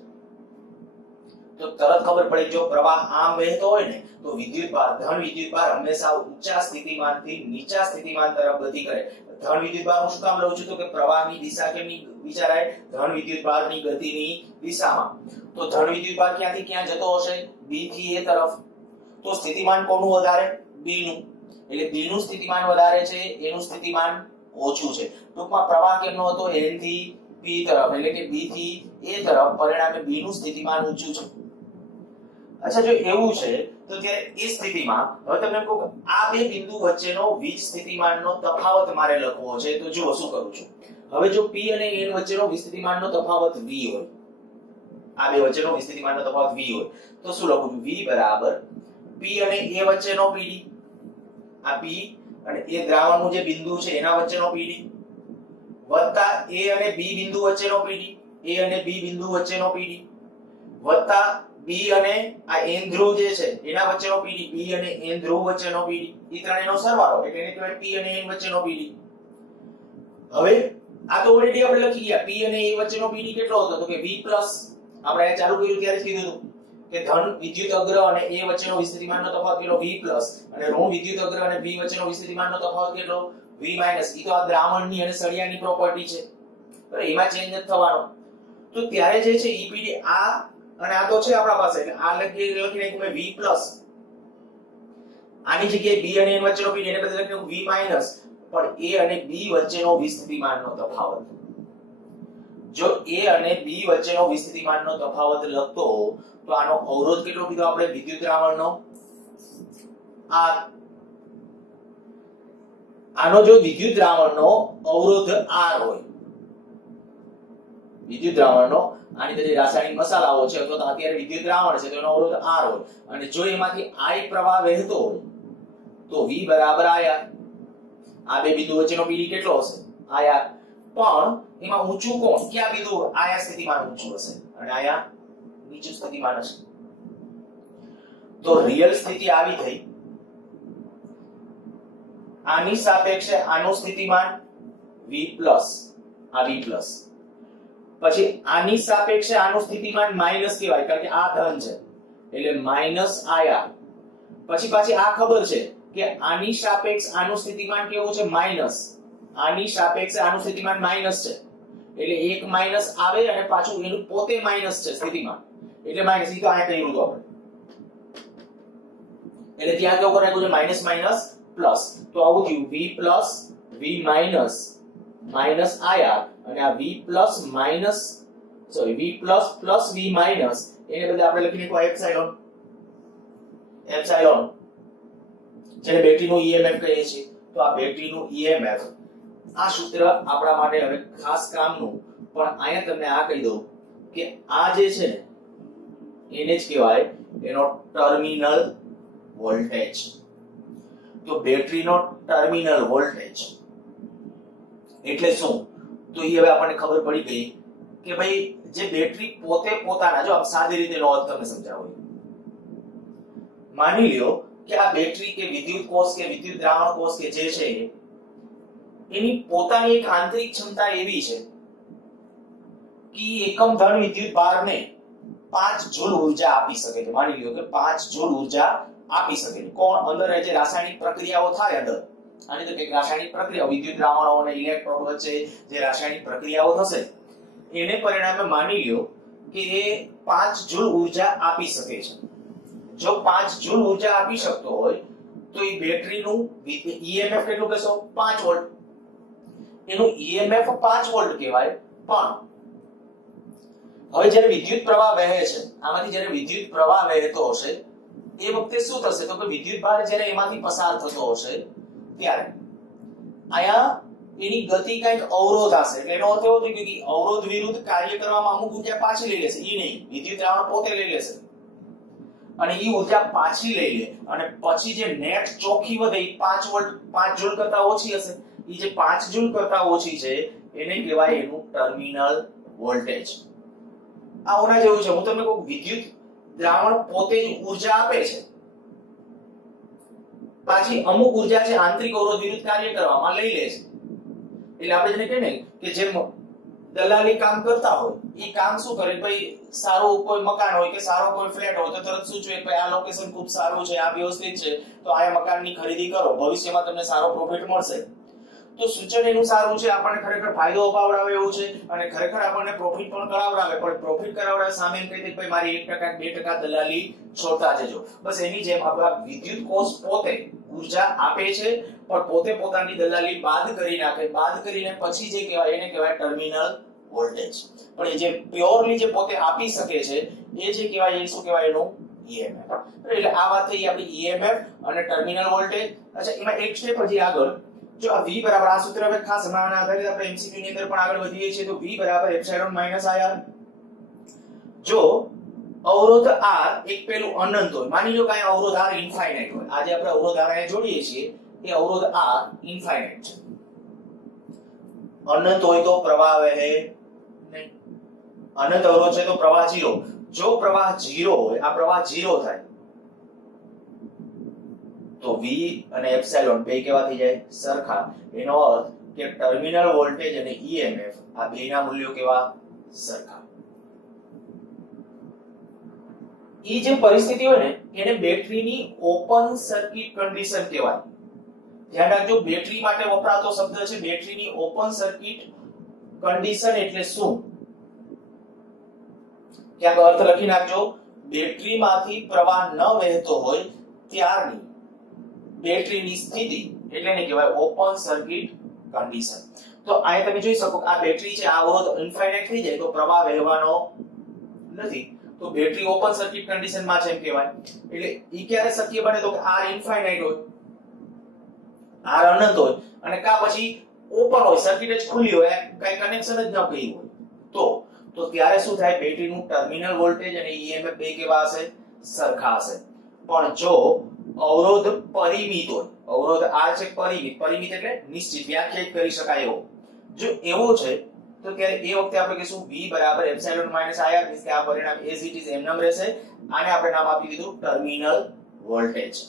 તો તરત ખબર પડી. જો પ્રવાહ આમ વહેતો હોય ને તો વિદ્યુત ભાર ધન વિદ્યુત ભાર હંમેશા ઊંચા સ્થિતિમાનથી નીચા સ્થિતિમાન તરફ ગતિ કરે. ધન વિદ્યુત ભાર હું શું કામ લઉં છું તો કે પ્રવાહની દિશા કેમની વિચારાય ધન વિદ્યુત ભારની ગતિની દિશામાં. તો ધન વિદ્યુત ભાર ક્યાંથી ક્યાં જતો હશે B થી A તરફ. તો સ્થિતિમાન કોનું વધારે B નું, એટલે B નું સ્થિતિમાન વધારે છે, A નું સ્થિતિમાન ઓછું છે. ટૂંકમાં પ્રવાહ કેમનો હતો N થી P તરફ એટલે કે B થી A તરફ, પરિણામે B નું સ્થિતિમાન ઊંચું છે. અચ્છા જો એવું છે તો ત્યારે એ સ્થિતિમાં હવે તમને કહું આ બે બિંદુ વચ્ચેનો વીજ સ્થિતિમાનનો તફાવત મારે લખવો છે. તો જુઓ શું કરું છું. હવે જો P અને N વચ્ચેનો વિસ્થિતિમાનનો તફાવત V હોય, આ બે વચ્ચેનો વિસ્થિતિમાનનો તફાવત V હોય તો શું લખું છું V બરાબર P અને A વચ્ચેનો PD, આ P અને A દ્રાવણનું જે બિંદુ છે એના વચ્ચેનો PD વત્તા A અને B બિંદુ વચ્ચેનો PD, A અને B બિંદુ વચ્ચેનો PD વત્તા B અને આ N ધ્રુવ જે છે એના વચ્ચેનો PD, B અને N ધ્રુવ વચ્ચેનો PD, એ ત્રણેયનો સરવાળો એટલે એને કહેવાય P અને N વચ્ચેનો PD. હવે આ તો ઓલરેડી આપણે લખી ગયા P અને A વચ્ચેનો PD કેટલો હતો તો કે V+, આપણે ચાલુ કર્યું ત્યારે જ કીધું હતું કે ધન વિદ્યુત અગ્ર અને a વચ્ચેનો વિસ્થિતિમાનનો તફાવત કેટલો v+ અને ઋણ વિદ્યુત અગ્ર અને b વચ્ચેનો વિસ્થિતિમાનનો તફાવત કેટલો v-. ઈ તો આ દ્રાવણની અને સળિયાની પ્રોપર્ટી છે, બરાબર, એમાં ચેન્જ નથી થવાનો. તો ત્યારે જે છે ઈપીડી આ અને આ તો છે આપણા પાસે, એટલે આ લખી નાખ્યું મેં v+, આની જગ્યાએ b અને n વચ્ચેનો પીડી એને બદલે લખ્યું v-, પણ a અને b વચ્ચેનો વિસ્થિતિમાનનો તફાવત. જો a અને b વચ્ચેનો વિસ્થિતિમાનનો તફાવત લખતો તો આનો અવરોધ કેટલો કીધો આપણે વિદ્યુત દ્રાવણનો r. આનો જો વિદ્યુત દ્રાવણનો અવરોધ r હોય, વિદ્યુત દ્રાવણનો આની અંદર રાસાયણિક મસાલાઓ છે અથવા તો અત્યારે વિદ્યુત દ્રાવણ છે તો એનો અવરોધ r હોય અને જો એમાંથી I પ્રવાહ વહેતો હોય તો v બરાબર IR. આ બે બિંદુ વચ્ચેનો પીડી કેટલો હશે IR, પણ એમાં ઊંચું કોણ, કયા બિંદુ IR સ્થિતિમાન ઊંચું હશે અને IR નીચું સ્થિતિમાન હશે. તો રિયલ સ્થિતિ આવી થઈ, આની સાપેક્ષે આનું સ્થિતિમાન v+, આ v+, પછી આની સાપેક્ષે આનું સ્થિતિમાન માઈનસ કહેવાય કારણ કે આ ધન છે એટલે -IR. પછી પાછી આ ખબર છે કે આની સાપેક્ષ આનું સ્થિતિમાન કેવું છે માઈનસ, આની સાપેક્ષે આનું સ્થિતિમાન માઈનસ છે એટલે એક માઈનસ આવે અને પાછું એનું પોતે માઈનસ છે સ્થિતિમાન એટલે માઈનસ. ઈ તો આયા કહ્યું હતું આપણે, એટલે ત્યાં કેવું કરાયું છે માઈનસ માઈનસ પ્લસ. તો આવું થયું v+, v- IR અને આ v+ minus sorry v+ plus v minus એને બદલે આપણે લખી નાખો એપ્સિલોન. એપ્સિલોન જેને બેટરીનું EMF કહીએ છીએ. તો આ બેટરીનું EMF આ સૂત્ર આપણા માટે હવે ખાસ કામનું, પણ અહીંયા તમને આ કહી દઉં કે આ જે છે ને એને જ કહેવાય એનો ટર્મિનલ વોલ્ટેજ. તો બેટરીનો ટર્મિનલ વોલ્ટેજ એટલે શું, તો એ હવે આપણને ખબર પડી ગઈ કે ભાઈ જે બેટરી પોતે પોતાના, જો આપ સાદી રીતે લો તમને સમજાવું, માની લ્યો કે આ બેટરી કે વિદ્યુત કોષ કે વિદ્યુત દ્રાવણ કોષ કે જે છે એની પોતાની એક આંતરિક ક્ષમતા એવી છે કે એકમ ધન વિદ્યુત ભારને 5 જૂલ ઉર્જા આપી શકે છે. માની લ્યો કે 5 જૂલ ઉર્જા આપી શકે છે. કોણ અંદર જે રાસાયણિક પ્રક્રિયાઓ થાય અંદર, આની તો એક રાસાયણિક પ્રક્રિયા વિદ્યુત દ્રાવણો અને ઇલેક્ટ્રોડ વચ્ચે જે રાસાયણિક પ્રક્રિયાઓ થશે એને પરિણામે માની લ્યો કે એ 5 જૂલ ઉર્જા આપી શકે છે. જો 5 જૂલ ઉર્જા આપી શકતો હોય તો એ બેટરીનું EMF કેટલું કહેશો 5 વોલ્ટ. એનું EMF 5 વોલ્ટ કહેવાય. પણ હવે જ્યારે વિદ્યુત પ્રવાહ વહે છે, આમાંથી જ્યારે વિદ્યુત પ્રવાહ વહેતો હશે એ વખતે શું થશે તો કે વિદ્યુત ભાર જ્યારે એમાંથી પસાર થતો હશે ત્યારે આયા એની ગતિ કંઈક અવરોધ હશે. એટલે એનો અર્થ એવો થયો કે અવરોધ વિરુદ્ધ કાર્ય કરવામાં અમુક ઉર્જા પાછી લઈ લેશે. એ નહીં, વિદ્યુત દ્રાવણ પોતે લઈ લેશે અને એ ઉર્જા પાછી લઈ લે અને પછી જે નેટ ચોખ્ખી વધે 5 વોલ્ટ 5 જૂલ કરતા ઓછી હશે. એ જે 5 જૂલ કરતા ઓછી છે એને કહેવાય એનું ટર્મિનલ વોલ્ટેજ. આ ઓના જેવું છે. હું તમને કહું વિદ્યુત દ્રાવણ પોતે જ ઉર્જા આપે છે, પાછી અમુક ઉર્જા છે આંતરિક અવરોધ વિરુદ્ધ કાર્ય કરવામાં લઈ લે છે. એટલે આપણે જેને કહીએ ને કે જેમ દલાલી કામ કરતા હોય એ કામ શું કરે, ભાઈ સારું કોઈ મકાન હોય કે સારો કોઈ ફ્લેટ હોય તો તરત સૂચવે કે આ લોકેશન ખૂબ સારું છે, આ વ્યવસ્થિત છે, તો આ મકાનની ખરીદી કરો, ભવિષ્યમાં તમને સારો પ્રોફિટ મળશે. તો સૂચન એનું સારું છે, આપણને ખરેખર ફાયદો અપાવડાવે એવું છે અને ખરેખર આપણને પ્રોફિટ પણ કરાવડાવે, પણ પ્રોફિટ કરાવડાવે સામે એમ કહી દે ભાઈ મારી 1% 2% દલાલી છોડતા જજો. બસ એની જેમ આપણા વિદ્યુત કોષ પોતે ઉર્જા આપે છે પણ પોતે પોતાની દલાલી બાદ કરી નાખે, બાદ કરીને પછી જે કહેવાય એને કહેવાય ટર્મિનલ વોલ્ટેજ. પણ એ જે પ્યોરલી જે પોતે આપી શકે છે એ જે કહેવાય એ શું કહેવાય એનું EMF. એટલે આ વાત થઈ આપણી EMF અને ટર્મિનલ વોલ્ટેજ. અચ્છા, એમાં એક સ્ટેપ હજી આગળ, જો આ V બરાબર આ સૂત્ર હવે ખાસ હમણાં આધારિત આપણે MCQ ની અંદર પણ આગળ વધીએ છીએ. તો V બરાબર એપ્સિલોન માઈનસ IR. જો અવરોધ R એક પેલું અનંત હોય, માની લો કે આ અવરોધ R ઇન્ફાઇનાઇટ હોય, આજે આપણે અવરોધ R અહીંયા જોડીએ છીએ એ અવરોધ R ઇન્ફાઇનાઇટ છે. અનંત હોય તો પ્રવાહ વહે નહીં, અનંત અવરોધ છે તો પ્રવાહ 0. જો પ્રવાહ 0 હોય, આ પ્રવાહ 0 થાય તો V અને એપ્સિલોન બે કેવા થઈ જાય સરખા. એનો અર્થ કે ટર્મિનલ વોલ્ટેજ અને EMF આ બેના મૂલ્યો કેવા સરખા. ઈ જે પરિસ્થિતિ હોય ને એને બેટરીની ઓપન સર્કિટ કન્ડિશન કહેવાય. ધ્યાન રાખજો, બેટરી માટે વપરાતો શબ્દ છે બેટરીની ઓપન સર્કિટ કન્ડિશન એટલે શું? ક્યાંક અર્થ લખી નાખજો. બેટરીમાંથી પ્રવાહ ન વહેતો હોય ત્યારની બેટરીની સ્થિતિ એટલે એને કહેવાય ઓપન સર્કિટ કન્ડિશન. તો અહીં તમે જોઈ શકો આ બેટરી છે, આ અવરોધ ઇન્ફાઇનાઇટ થઈ જાય તો પ્રવાહ વહેવાનો નથી, તો બેટરી ઓપન સર્કિટ કન્ડિશનમાં છે એમ કહેવાય. એટલે ઈ ક્યારે શક્ય બને તો કે R ઇન્ફાઇનાઇટ હોય, R અનંત હોય અને કા પછી ઓપન હોય, સર્કિટ જ ખુલ્લી હોય, કઈ કનેક્શન જ ન કર્યું હોય. તો ત્યારે શું થાય? બેટરીનું ટર્મિનલ વોલ્ટેજ અને EMF બે કેવા હશે? સરખા હશે. પણ જો અવરોધ પરિમિત હોય, અવરોધ R છે પરિમિત એટલે નિશ્ચિત, વ્યાખ્યાયિત કરી શકાય એવો, જો એવો છે તો ત્યારે એ વખતે આપણે કહીશું V બરાબર એપ્સિલોન માઈનસ IR, મીન્સ કે આ પરિણામ એઝ ઇટ ઇઝ એમનેમ રહેશે. આને આપણે નામ આપી દીધું ટર્મિનલ વોલ્ટેજ.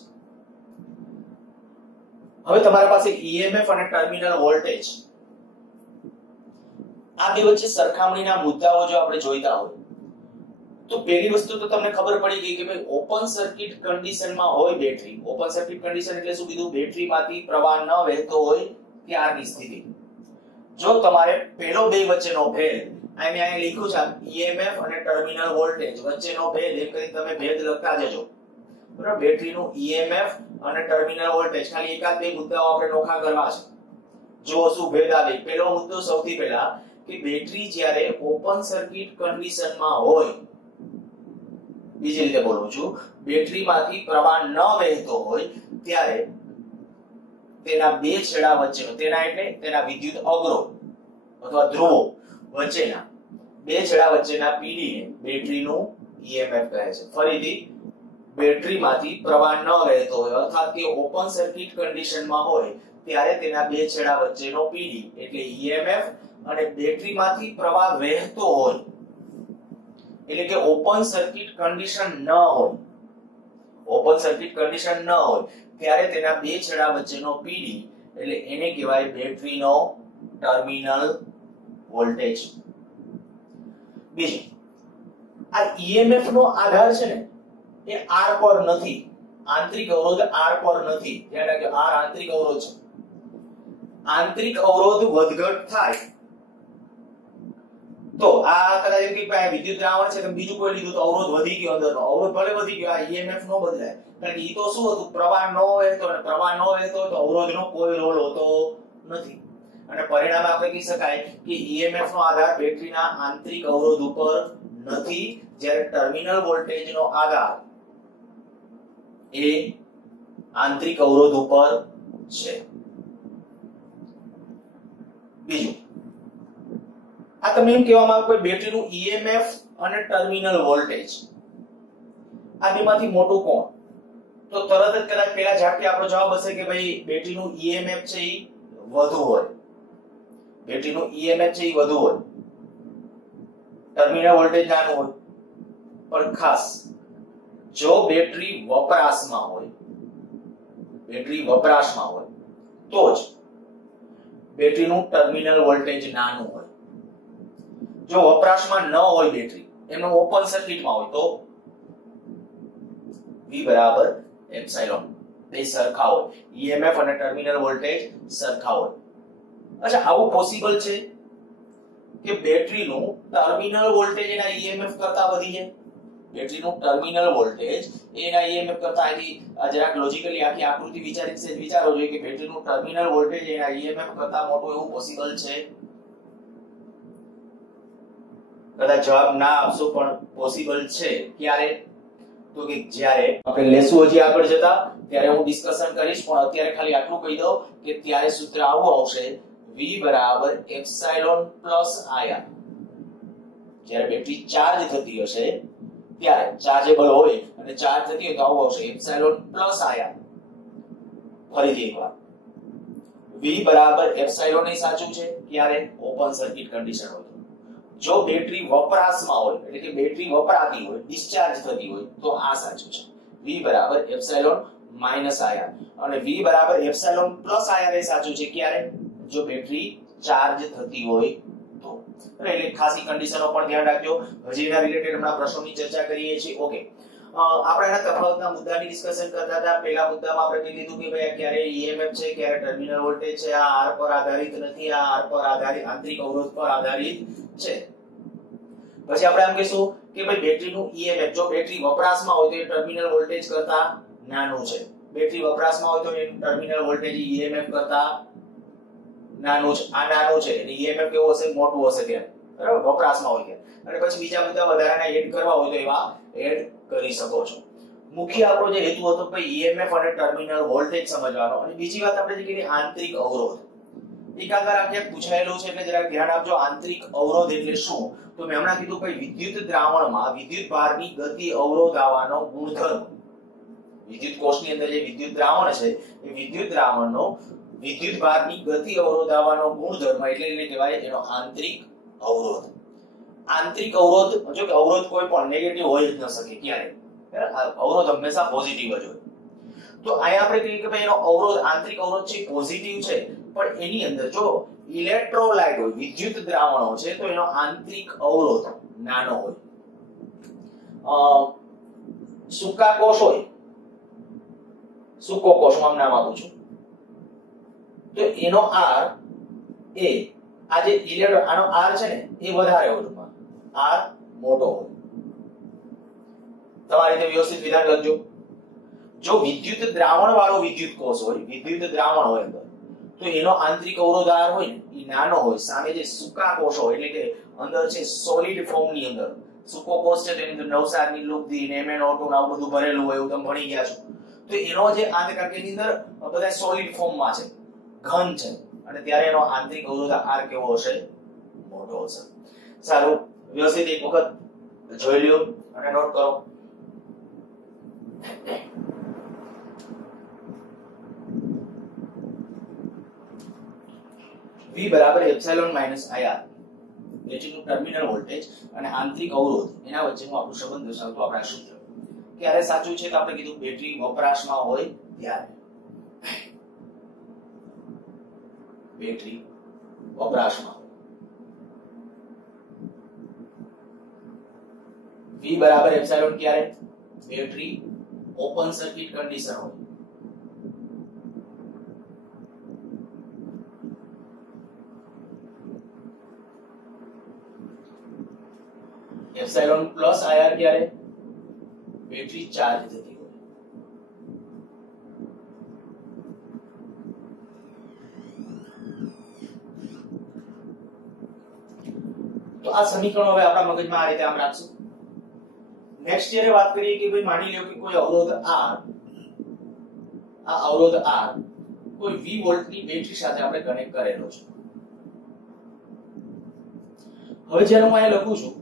હવે તમારા પાસે EMF અને ટર્મિનલ વોલ્ટેજ આ બે વચ્ચે સરખામણીના મુદ્દાઓ જો આપણે જોઈતા હોય તો પહેલી વસ્તુ તો તમને ખબર પડી ગઈ કે ભાઈ ઓપન સર્કિટ કન્ડિશનમાં હોય બેટરી. ઓપન સર્કિટ કન્ડિશન એટલે શું કીધું? બેટરીમાંથી પ્રવાહ ન વહેતો હોય ત્યારની સ્થિતિ. જો તમારે પહેલો બે વચ્ચેનો ભેદ અહીં લખ્યું છે EMF અને ટર્મિનલ વોલ્ટેજ વચ્ચેનો ભેદ એમ કરીને તમે ભેદ લખતા જજો. બરાબર? બેટરીનું EMF અને ટર્મિનલ વોલ્ટેજ ખાલી એકાદ બે મુદ્દાઓ આપણે નોખા કરવા છે. જો શું ભેદ આવે? પહેલો મુદ્દો સૌથી પહેલા કે બેટરી જ્યારે ઓપન સર્કિટ કન્ડિશનમાં હોય, બીજી રીતે બોલું છું, બેટરીમાંથી પ્રવાહ ન વહેતો હોય ત્યારે તેના બે છેડા વચ્ચેનો, તેના એટલે તેના વિદ્યુત અગ્રો અથવા ધ્રુવો વચ્ચેના બે છેડા વચ્ચેના PD ને બેટરીનું EMF કહે છે. ફરીથી, બેટરીમાંથી પ્રવાહ ન વહેતો હોય અર્થાત કે ઓપન સર્કિટ કન્ડિશનમાં હોય ત્યારે તેના બે છેડા વચ્ચેનો PD એટલે EMF અને બેટરીમાંથી પ્રવાહ વહેતો હોય એટલે કે ઓપન સર્કિટ કન્ડિશન ન હોય, ઓપન સર્કિટ કન્ડિશન ન હોય ત્યારે તેના બે છેડા વચ્ચેનો PD એટલે એને કહેવાય બેટરીનો ટર્મિનલ વોલ્ટેજ. બીજું, આ EMF નો આધાર છે ને એ R પર નથી, આંતરિક અવરોધ R પર નથી. ધ્યાન રાખજો, R આંતરિક અવરોધ છે. આંતરિક અવરોધ વધઘટ થાય તો આ કદાચ એમ કે વિદ્યુત દ્રાવણ છે કે બીજું કોઈ લીધું તો અવરોધ વધી ગયો, અંદરનો અવરોધ ભલે વધી ગયો, આ EMF નો બદલાય. કારણ કે ઈ તો શું હતું? પ્રવાહ ન વહેતો, અને પ્રવાહ ન વહેતો તો અવરોધનો કોઈ રોલ હોતો નથી. અને પરિણામે આપણે કહી શકાય કે EMF નો આધાર બેટરીના આંતરિક અવરોધ ઉપર નથી, જ્યારે ટર્મિનલ વોલ્ટેજનો આધાર એ આંતરિક અવરોધ ઉપર છે. બીજું, આ તમને એમ કહેવામાં આવે કે બેટરીનું EMF અને ટર્મિનલ વોલ્ટેજ આ બેમાંથી મોટું કોણ? તો તરત જ કદાચ પેલા ઝાટકે આપણો જવાબ હશે કે ભાઈ બેટરીનું EMF છે એ વધુ હોય, બેટરીનું EMF છે એ વધુ હોય, ટર્મિનલ વોલ્ટેજ નાનું હોય. પણ ખાસ જો બેટરી વપરાશમાં હોય, બેટરી વપરાશમાં હોય તો જ બેટરીનું ટર્મિનલ વોલ્ટેજ નાનું હોય. જો વપરાશમાં ન હોય બેટરી, એનો ઓપન સર્કિટમાં હોય તો V બરાબર એપ્સિલોન, બે સરખા હોય, EMF અને ટર્મિનલ વોલ્ટેજ સરખા હોય. અચ્છા, આવું પોસિબલ છે કે બેટરીનું ટર્મિનલ વોલ્ટેજ એના EMF કરતા વધી જાય? બેટરીનું ટર્મિનલ વોલ્ટેજ એના EMF કરતા, આથી જરાક લોજિકલી આખી આકૃતિ વિચારો જોઈએ કે બેટરીનું ટર્મિનલ વોલ્ટેજ એના EMF કરતા મોટું, એવું પોસિબલ છે? કદાચ જવાબ ના આપશો પણ પોસિબલ છે. ક્યારે? તો કે જ્યારે આપણે લેશું હજી આગળ જતા ત્યારે હું ડિસ્કશન કરીશ, પણ અત્યારે ખાલી આટલું કહી દઉં કે ત્યારે સૂત્ર આવું આવશે V બરાબર એપ્સિલોન પ્લસ IR. જ્યારે બેટરી ચાર્જ થતી હશે ત્યારે, ચાર્જેબલ હોય અને ચાર્જ થતી હોય તો આવું આવશે એપ્સિલોન પ્લસ IR. ફરીથી એકવાર, V બરાબર એપ્સિલોન એ સાચું છે ક્યારે? ઓપન સર્કિટ કન્ડિશન હોય. જો બેટરી વપરાશમાં હોય એટલે કે બેટરી વપરાતી હોય, ડિસ્ચાર્જ થતી હોય તો આ સાચું છે. V બરાબર એપ્સિલોન માઈનસ IR અને V બરાબર એપ્સિલોન પ્લસ IR એ સાચું છે ક્યારે? જો બેટરી ચાર્જ થતી હોય તો. એટલે ખાસી કન્ડિશનો પણ ધ્યાન રાખજો. હજી એના રિલેટેડ હમણાં પ્રશ્નોની ચર્ચા કરીએ છીએ. ઓકે, આપણે એના તફાવતના મુદ્દાની ડિસ્કશન કરતા હતા. પહેલા મુદ્દામાં આપણે કીધું કે ભાઈ ક્યારે ઈએમએફ છે, ક્યારે ટર્મિનલ વોલ્ટેજ છે, આ આર પર આધારિત નથી, આ આર પર આધારિત આંતરિક અવરોધ પર આધારિત છે. પછી આપણે એમ કહીશું કે ભાઈ બેટરીનું ઈએમએફ જો બેટરી વપરાશમાં હોય તો એ ટર્મિનલ વોલ્ટેજ કરતા નાનું છે. બેટરી વપરાશમાં હોય તો એનું ટર્મિનલ વોલ્ટેજ ઈએમએફ કરતા નાનું છે. આ નાનું છે એટલે ઈએમએફ કેવું હશે? મોટું હશે કે બરાબર વપરાશમાં હોય કે. અને પછી બીજા મુદ્દા વધારાના એડ કરવા હોય તો એવા એડ કરી શકો છો. મુખ્ય આપણો જે હેતુ હતો ભાઈ ઈએમએફ અને ટર્મિનલ વોલ્ટેજ સમજવાનો. અને બીજી વાત આપણે જે કીધી આંતરિક અવરોધ. એકાકાર આખ્યાક પૂછાયેલું છે એટલે જરા ધ્યાન આપજો. આંતરિક અવરોધ એટલે શું? તો મેં હમણાં કીધું ભાઈ વિદ્યુત દ્રાવણમાં વિદ્યુત ભારની ગતિ અવરોધ આવવાનો ગુણધર્મ. વિદ્યુત કોષની અંદર જે વિદ્યુત દ્રાવણ છે એ વિદ્યુત દ્રાવણનો વિદ્યુત ભારની ગતિ અવરોધ આવવાનો ગુણધર્મ એટલે એને કહેવાય એનો આંતરિક અવરોધ. આંતરિક અવરોધ જો કે અવરોધ કોઈ પણ નેગેટિવ હોય જ ન શકે ક્યારે. અવરોધ હંમેશા પોઝિટિવ જ હોય. તો અહીંયા આપણે કહીએ કે ભાઈ એનો અવરોધ આંતરિક અવરોધ છે પોઝિટિવ છે, પણ એની અંદર જો ઇલેક્ટ્રોલાઇટ હોય વિદ્યુત દ્રાવણો છે તો એનો આંતરિક અવરોધ નાનો હોય. સૂકા કોષ હોય, સૂકો કોષ હું નામ આપું છું, તો એનો આર એ આ જે ઇલેક્ટ્રોન આનો આર છે ને એ વધારે હોય, આર મોટો હોય. તમારી રીતે વ્યવસ્થિત વિધાન લખજો. જો વિદ્યુત દ્રાવણ વાળો વિદ્યુત કોષ હોય, વિદ્યુત દ્રાવણ હોય અંદર, તો એનો આંતરિક અવરોધ આર હોય ને એ નાનો હોય. સામે જે સૂકા કોષો હોય એટલે કે અંદર છે સોલિડ ફોર્મ ની અંદર સૂકો કોષ છે તેની અંદર નવસારની લુપ્તિ ને MnO2 આવું બધું ભરેલું હોય એવું તમે ભણી ગયા છો. તો એનો જે આંતરકાકેની અંદર બધા સોલિડ ફોર્મમાં છે, ઘન છે, અને ત્યારે એનો આંતરિક અવરોધ આર કેવો હશે? મોટો હશે. સારું, વ્યવસ્થિત એક વખત જોઈ લ્યો અને નોટ કરો. V બરાબર એપ્સિલોન માઈનસ IR બેટરીનું ટર્મિનલ વોલ્ટેજ અને આંતરિક અવરોધ એના વચ્ચેનું આપણું સંબંધ દર્શાવતું આપણા સૂત્ર. ક્યારે સાચું છે તો આપણે કીધું બેટરી વપરાશમાં હોય ત્યારે. બેટરી વપરાશમાં હોય. V બરાબર એપ્સિલોન ક્યારે? બેટરી ઓપન સર્કિટ કન્ડિશન હોય. એપ્સિલોન પ્લસ IR ક્યારે? બેટરી ચાર્જ થતી હોય. તો આ સમીકરણો હવે આપણા મગજમાં આ રીતે આમ રાખશું. નેક્સ્ટ જ્યારે વાત કરીએ કે ભાઈ માની લો કે કોઈ અવરોધ R, આ અવરોધ R કોઈ V વોલ્ટની બેટરી સાથે આપણે કનેક્ટ કરેલો છે. હવે જ્યારે હું અહીં લખું છું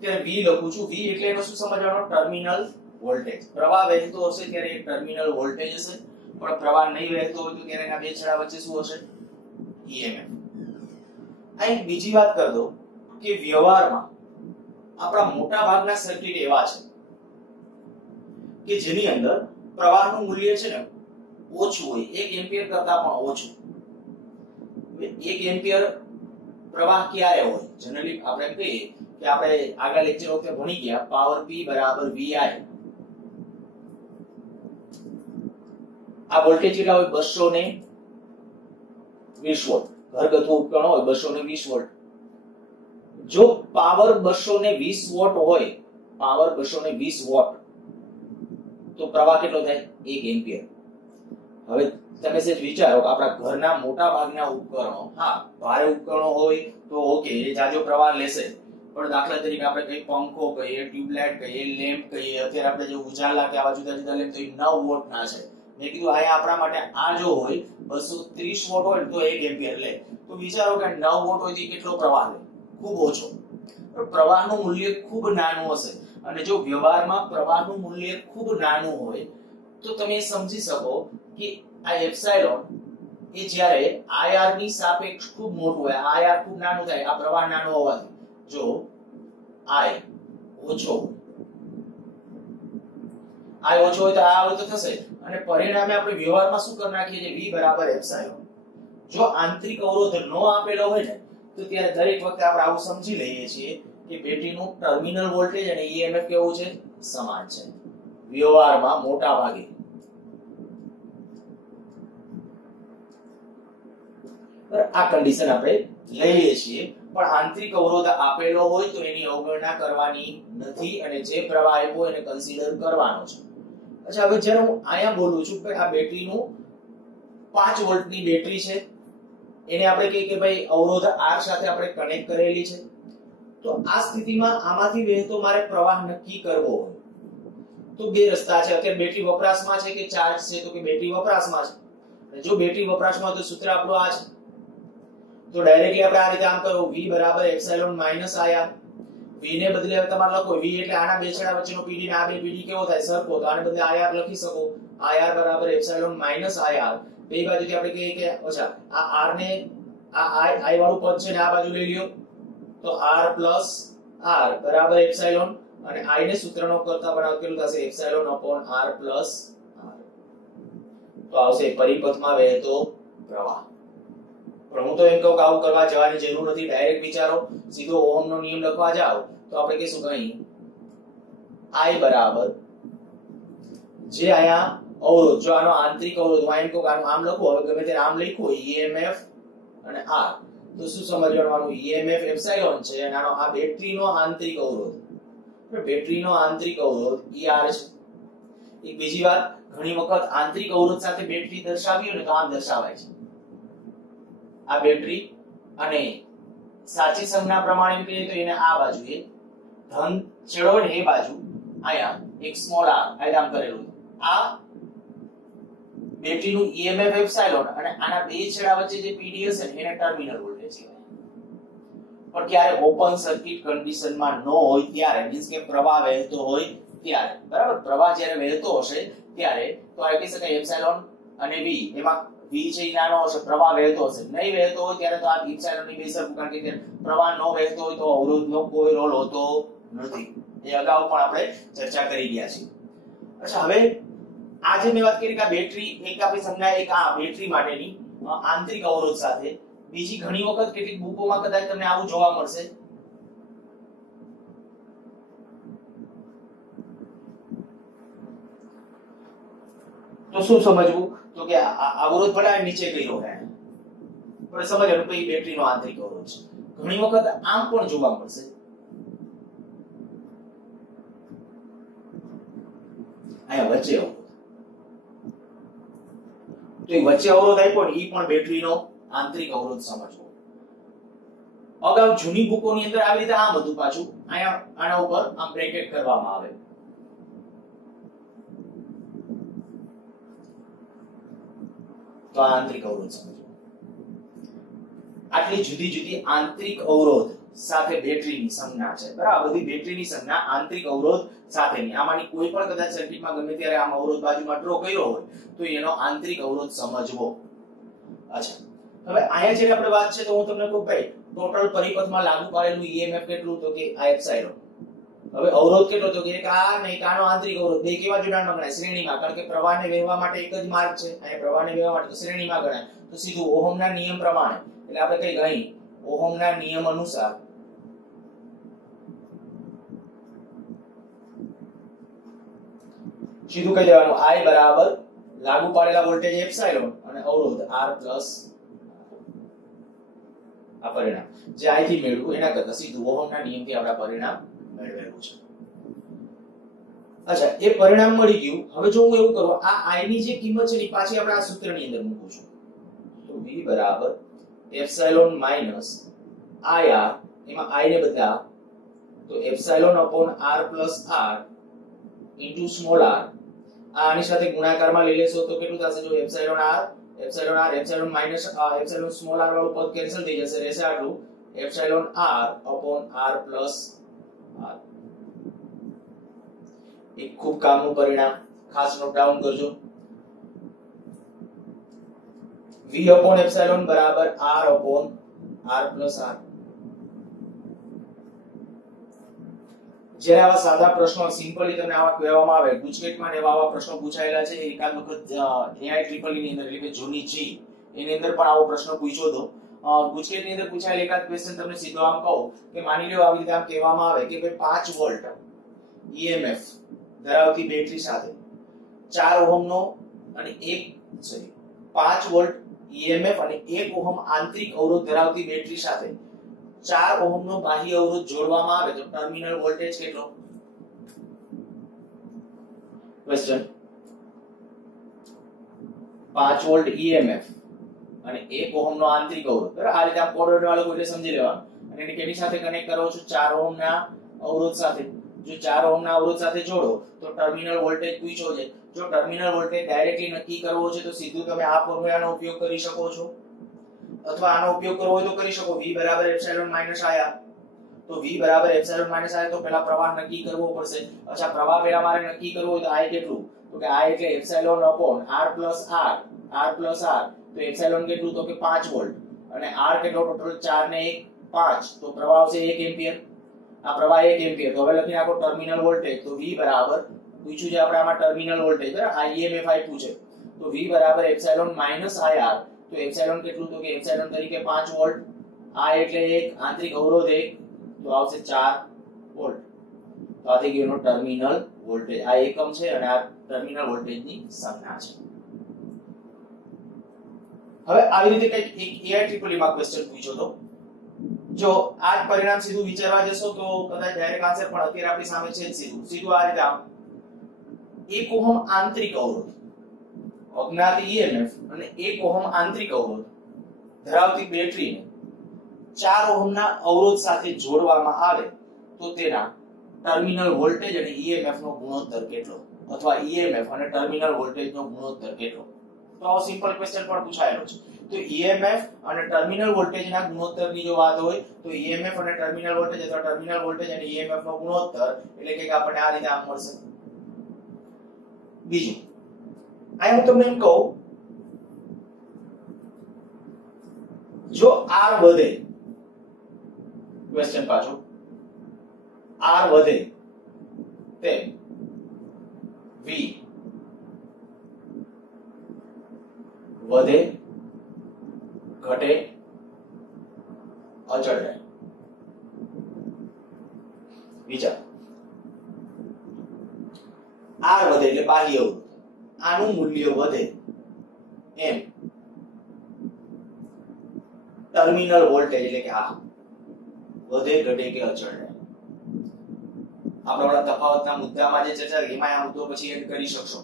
ત્યારે V લખું છું. V એટલે એનો શું સમજવાનો? Terminal voltage. પ્રવાહ વહેતો હશે ત્યારે એક ટર્મિનલ વોલ્ટેજ હશે, પણ પ્રવાહ નહીં વહેતો હોય તો ત્યારે એના બે છેડા વચ્ચે શું હશે? EMF. અહીં બીજી વાત કરી દો કે વ્યવહારમાં આપણા મોટા ભાગના સર્કિટ એવા છે કે જેની અંદર પ્રવાહનું મૂલ્ય છે ને ઓછું હોય, 1 એમ્પિયર કરતા પણ ઓછું. 1 એમ્પિયર પ્રવાહ ક્યારે હોય? જનરલી આપણે કહીએ કે આપણે આગલા લેક્ચર વખતે ભણી ગયા પાવર P બરાબર VI. આ વોલ્ટેજ કેટલા હોય? 220 વોલ્ટ. ઘરગથ્થુ ઉપકરણ હોય 220 વોલ્ટ. જો પાવર 220 વોટ હોય, પાવર 220 વોટ, તો પ્રવાહ કેટલો થાય? 1 એમ્પિયર. હવે તમે સેજ વિચારો કે આપણા ઘરના મોટા ભાગના ઉપકરણો, હા ભારે ઉપકરણો હોય તો ઓકે એ જાજો પ્રવાહ લેશે, પણ દાખલા તરીકે આપણે કઈ પંખો કહીએ, ટ્યુબલાઇટ કહીએ, લેમ્પ કહીએ, અત્યારે આપણે જે ઉજાલા કે આવા જુદા જુદા લેમ્પ તો 9 વોટ ના છે. મેં કીધું અહીંયા આપણા માટે આ જો હોય 230 વોટ હોય તો 1 એમ્પિયર લે. તો વિચારો કે 9 વોટ હોય તો કેટલો પ્રવાહ લે? ખૂબ ઓછો. પણ પ્રવાહનું મૂલ્ય ખૂબ નાનું હશે, અને જો વ્યવહારમાં પ્રવાહનું મૂલ્ય ખૂબ નાનું હોય તો તમે સમજી શકો કે આ એપ્સિલોન એ જ્યારે IR ની સાપેક્ષ ખૂબ મોટું હોય, IR ખૂબ નાનું થાય, આ પ્રવાહ નાનો હોવાથી જો I ઓછો હોય તો આ આવું તો થશે, અને પરિણામે આપણે વ્યવહારમાં શું કરી નાખીએ છીએ? V બરાબર એપ્સિલોન. જો આંતરિક અવરોધ ન આપેલો હોય ને તો ત્યારે દરેક વખતે આપણે આવું સમજી લઈએ છીએ કે બેટરીનું ટર્મિનલ વોલ્ટેજ અને EMF કેવું છે? સમાન છે. વ્યવહારમાં મોટા ભાગે આ કન્ડિશન આપણે લઈ લઈએ છીએ, પણ આંતરિક અવરોધ આપેલો હોય તો એની અવગણના કરવાની નથી અને જે પ્રવાહ આપ્યો એને કન્સિડર કરવાનો છે. અચ્છા, હવે જ્યારે હું અહીંયા બોલું છું કે આ બેટરીનું 5 વોલ્ટની બેટરી છે, એને આપણે કહીએ કે ભાઈ અવરોધ R સાથે આપણે કનેક્ટ કરેલી છે, તો આ સ્થિતિમાં આમાંથી વહેતો મારે પ્રવાહ નક્કી કરવો હોય તો બે રસ્તા છે. અત્યારે બેટરી વપરાશમાં છે કે ચાર્જ છે, તો કે બેટરી વપરાશમાં છે. જો બેટરી વપરાશમાં તો સૂત્ર આપણું આ છે, તો ડાયરેક્ટલી આપણે આ રીતે આમ કરો V બરાબર એપ્સિલોન માઈનસ IR. V ને બદલે તમારે લખો V એટલે આના બે છેડા વચ્ચેનો PD ને આ બે PD કેવો થાય સરખો, તો આને બદલે IR લખી શકો. IR બરાબર એપ્સિલોન માઈનસ IR. બે બાજુથી આપણે કહીએ કે અચ્છા આ R ને આ I વાળું પદ છે ને આ બાજુ લઈ લ્યો, તો R પ્લસ R બરાબર એપ્સિલોન અને I ને સૂત્રનો કરતા બનાવ કેટલું થશે epsilon upon R plus R. તો આવશે પરિપથમાં વહેતો પ્રવાહ. પણ હું તો એમ કહું કે આવું કરવા જવાની જરૂર નથી, ડાયરેક્ટ વિચારો, સીધો ઓહમનો નિયમ લખવા જાઓ તો આપણે કહીશું કે અહીં I બરાબર જે આયા અવરોધ, જો આનો આંતરિક અવરોધ હું એમ કહું કે આનું આમ લખો, હવે ગમે તે આમ લખ્યું EMF અને R, તો શું સમજવાનું, EMF એપ્સિલોન છે અને આનો આ બેટરીનો આંતરિક અવરોધ, બેટરીનો આંતરિક અવરોધ ER છે. એક બીજી વાત, ઘણી વખત આંતરિક અવરોધ સાથે બેટરી દર્શાવી હોય ને તો આમ દર્શાવાય છે, આ બેટરી અને સાચી સંજ્ઞા પ્રમાણે કહીએ તો એને આ બાજુએ ધન છેડો હોય ને એ બાજુ આયા એક સ્મોલ r આમ કરેલું, આ બેટરીનું EMF એપ્સિલોન અને આના બે છેડા વચ્ચે જે PD હશે ને એને ટર્મિનલ વોલ્ટેજ કહેવાય. પણ ક્યારે ઓપન સર્કિટ કન્ડિશનમાં ન હોય ત્યારે, મીન્સ કે પ્રવાહ વહેતો હોય ત્યારે, બરાબર, પ્રવાહ જ્યારે વહેતો હશે ત્યારે તો આ કહી શકાય એપ્સિલોન અને V, એમાં V છે એ નાનો હશે, પ્રવાહ વહેતો હશે. નહીં વહેતો હોય ત્યારે તો આ એપ્સિલોન ની બે સરખું, કારણ કે પ્રવાહ ન વહેતો હોય તો અવરોધનો કોઈ રોલ હોતો નથી. એ અગાઉ પણ આપણે ચર્ચા કરી ગયા છીએ. અચ્છા, હવે આજે મેં વાત કરી કે આ બેટરી એક આપણી સંજ્ઞા, એક આ બેટરી માટેની આંતરિક અવરોધ સાથે. બીજી ઘણી વખત કેટલીક બુકોમાં કદાચ તમને આવું જોવા મળશે, તો શું સમજવું, તો કે અવરોધ ભલે નીચે કર્યો છે પણ સમજવાનું કે બેટરીનો આંતરિક અવરોધ છે. ઘણી વખત આમ પણ જોવા મળશે, અહીંયા વચ્ચે અવરોધ, તો એ વચ્ચે અવરોધ આપ્યો ને એ પણ બેટરીનો આંતરિક અવરોધ સમજવો. અગાઉ જૂની બુકોની અંદર આવી રીતે આમ હતું, પાછું અહીંયા આના ઉપર આમ બ્રેકેટ કરવામાં આવે. તો આંતરિક અવરોધ સમજો. આટલી જુદી જુદી આંતરિક અવરોધ સાથે બેટરીની સંજ્ઞા છે, બરાબર. બધી બેટરીની સંજ્ઞા આંતરિક અવરોધ સાથેની, આમાંની કોઈ પણ કદાચ સર્કિટમાં ગમે ત્યારે આમ અવરોધ બાજુમાં ડ્રો કર્યો હોય તો એનો આંતરિક અવરોધ સમજવો. અચ્છા, હવે અહીંયા જે આપણે વાત છે તો હું તમને કહું ભાઈ ટોટલ પરિપથમાં લાગુ પાડેલું EMF કેટલું, તો કે આ એપ્સિલોન. હવે અવરોધ કેટલો, તો કે એક આ ને એક આનો આંતરિક અવરોધ, બે કેવા જોડાણમાં ગણાય, શ્રેણીમાં, કારણ કે પ્રવાહને વહેવા માટે એક જ માર્ગ છે, અહીંયા પ્રવાહને વહેવા માટે તો શ્રેણીમાં ગણાય. તો સીધું ઓહમના નિયમ પ્રમાણે, એટલે આપણે કઈ અહીં ઓહમના નિયમ અનુસાર સીધું કહી દેવાનું I બરાબર લાગુ પાડેલા વોલ્ટેજ એપ્સિલોન અને અવરોધ R પ્લસ આ પરિણામ જે I થી મેળવ્યું એના કરતા સીધું ઓહમના નિયમથી આપણે પરિણામ મેળવેલું છે. અચ્છા, એ પરિણામ મળી ગયું. હવે જો હું એવું કરું, આ I ની જે કિંમત છે ને પાછી આપણે આ સૂત્રની અંદર મૂકું છું, તો V બરાબર એપ્સિલોન માઈનસ IR, એમાં I ને બદલા તો epsilon upon R plus R into small r, આની સાથે ગુણાકારમાં લઈ લેશો તો કેટલું થશે, જો epsilon r epsilon minus epsilon small r વાળું પદ કેન્સલ થઈ જશે, રહેશે આટલું epsilon r upon r plus r. એક ખૂબ કામનું પરિણામ, ખાસ નોટ ડાઉન કરજો. V અપોન એપ્સિલોન બરાબર r upon r plus r. જ્યારે આવા સાદા પ્રશ્નો સિમ્પલી તમને આવા કહેવામાં આવે, ગુજકેટમાં ને આવા પ્રશ્નો પૂછાયેલા છે, એકાદ વખત AI ટ્રિપલ ની અંદર એટલે કે જૂની જી એની અંદર પણ આવો પ્રશ્ન પૂછ્યો હતો. ગુજકેટની અંદર પૂછાયેલ એકાદ ક્વેશ્ચન તમને સીધો આમ કહું કે માની લો આવી રીતે આમ કહેવામાં આવે કે ભાઈ 5 વોલ્ટ EMF ધરાવતી બેટરી સાથે 4 ઓહમનો અને 5 વોલ્ટ EMF અને 1 ઓહમ આંતરિક અવરોધ ધરાવતી બેટરી સાથે 4 ઓહમનો બાહ્ય અવરોધ જોડવામાં આવે તો ટર્મિનલ વોલ્ટેજ કેટલો? ક્વેશ્ચન 5 વોલ્ટ EMF અને 1 ઓહમનો આંતરિક અવરોધ, બરાબર? આ રીતે આ કોડ વાળો કોઈ એટલે સમજી લેવાનું. અને એને કેની સાથે કનેક્ટ કરો છો? 4 ઓહમના અવરોધ સાથે. જો 4 ઓહમના અવરોધ સાથે જોડો તો ટર્મિનલ વોલ્ટેજ પૂછો છે. જો ટર્મિનલ વોલ્ટેજ ડાયરેક્ટલી નક્કી કરવો છે તો સીધું તમે આ ફોર્મ્યુલાનો ઉપયોગ કરી શકો છો, અથવા આનો ઉપયોગ કરવો હોય તો કરી શકો. V બરાબર એપ્સિલોન માઈનસ આયા, તો V બરાબર એપ્સિલોન માઈનસ આયા તો પહેલા પ્રવાહ નક્કી કરવો પડશે. અચ્છા, પ્રવાહ પહેલા મારે નક્કી કરવો હોય તો I કેટલું? તો કે I એટલે epsilon upon R plus R. તો એપ્સિલોન કેટલું? તો કે 5 વોલ્ટ અને R કેટલો? ટોટલ 4 ને 1 5, તો પ્રવાહ આવશે 1 એમ્પિયર. આ પ્રવાહ 1 એમ્પિયર. તો હવે લખી નાખો ટર્મિનલ વોલ્ટેજ. તો V બરાબર પૂછ્યું છે આપણે આમાં ટર્મિનલ વોલ્ટેજ, બરાબર? આ EMF આપ્યું છે તો V બરાબર એપ્સિલોન માઈનસ IR. તો એપ્સિલોન કેટલું? તો કે એપ્સિલોન તરીકે 5 વોલ્ટ, I એટલે 1, આંતરિક અવરોધ 1, તો આવશે 4 વોલ્ટ. તો આ થઈ ગયો એનો ટર્મિનલ વોલ્ટેજ. આ એકમ છે અને આ ટર્મિનલ વોલ્ટેજની સંજ્ઞા છે. હવે આવી રીતે કંઈક એક AIEEE માં ક્વેશ્ચન પૂછ્યો તો, જો આ જ પરિણામ સીધું વિચારવા જશો તો કદાચ ડાયરેક્ટ આન્સર, પણ અત્યારે આપણી સામે છે સીધું આ રીતે આમ 1 ઓહમ આંતરિક અવરોધ, અજ્ઞાત EMF અને 1 ઓહમ આંતરિક અવરોધ ધરાવતી બેટરીને 4 ઓહમના અવરોધ સાથે જોડવામાં આવે તો તેના ટર્મિનલ વોલ્ટેજ અને EMF નો ગુણોત્તર કેટલો? અથવા EMF અને ટર્મિનલ વોલ્ટેજ નો ગુણોત્તર કેટલો? તો આ સિમ્પલ ક્વેશ્ચન પણ પૂછાયેલો છે. તો EMF અને ટર્મિનલ વોલ્ટેજના ગુણોત્તરની જો વાત હોય તો EMF અને ટર્મિનલ વોલ્ટેજ અથવા ટર્મિનલ વોલ્ટેજ અને EMF નો ગુણોત્તર એટલે કે આપણને આ રીતે આમ મળશે. બીજું, આ હું તમને એમ કહું, જો R વધે, ક્વેશ્ચન પાછો, R વધે તેમ V વધે, ઘટે, અચળ રહે. વિચાર, R વધે એટલે બાહ્ય અવરોધ, આનું મૂલ્ય વધે એમ ટર્મિનલ વોલ્ટેજ એટલે કે આ વધે, ઘટે કે અચળ રહે. આપણે તફાવતના મુદ્દામાં જે ચર્ચા કરી એમાં આ મુદ્દો પછી એડ કરી શકશો.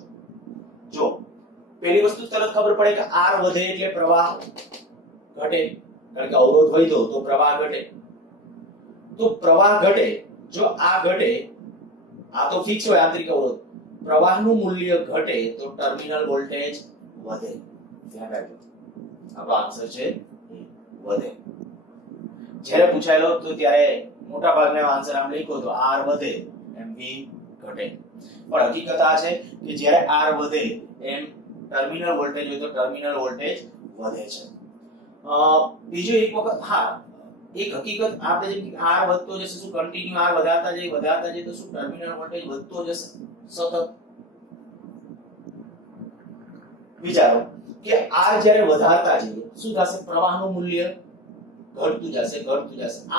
જો પહેલી વસ્તુ તરત ખબર પડે કે R વધે એટલે પ્રવાહ ઘટે, કારણ કે અવરોધ વધ્યો તો પ્રવાહ ઘટે. તો પ્રવાહ ઘટે, જો આ ઘટે, આ તો ફિક્સ હોય આંતરિક અવરોધ, પ્રવાહનું મૂલ્ય ઘટે તો ટર્મિનલ વોલ્ટેજ વધે. ધ્યાન રાખજો, આપણો આન્સર છે વધે. જ્યારે પૂછાયેલો તો ત્યારે મોટા ભાગના આન્સર આમ લખ્યો તો R વધે એમ V ઘટે. પણ હકીકત આ છે કે જ્યારે R વધે એમ ટર્મિનલ વોલ્ટેજ હોય તો ટર્મિનલ વોલ્ટેજ વધે છે. બીજો એક વખત, હા, એક હકીકત આપણે જેમ કે R વધતો જશે, શું કન્ટિન્યુ R વધારતા જાય તો શું ટર્મિનલ વોલ્ટેજ વધતો જશે સતત? વિચારો કે R જ્યારે વધારતા જઈએ શું થશે? પ્રવાહનું મૂલ્ય ઘટતું જશે.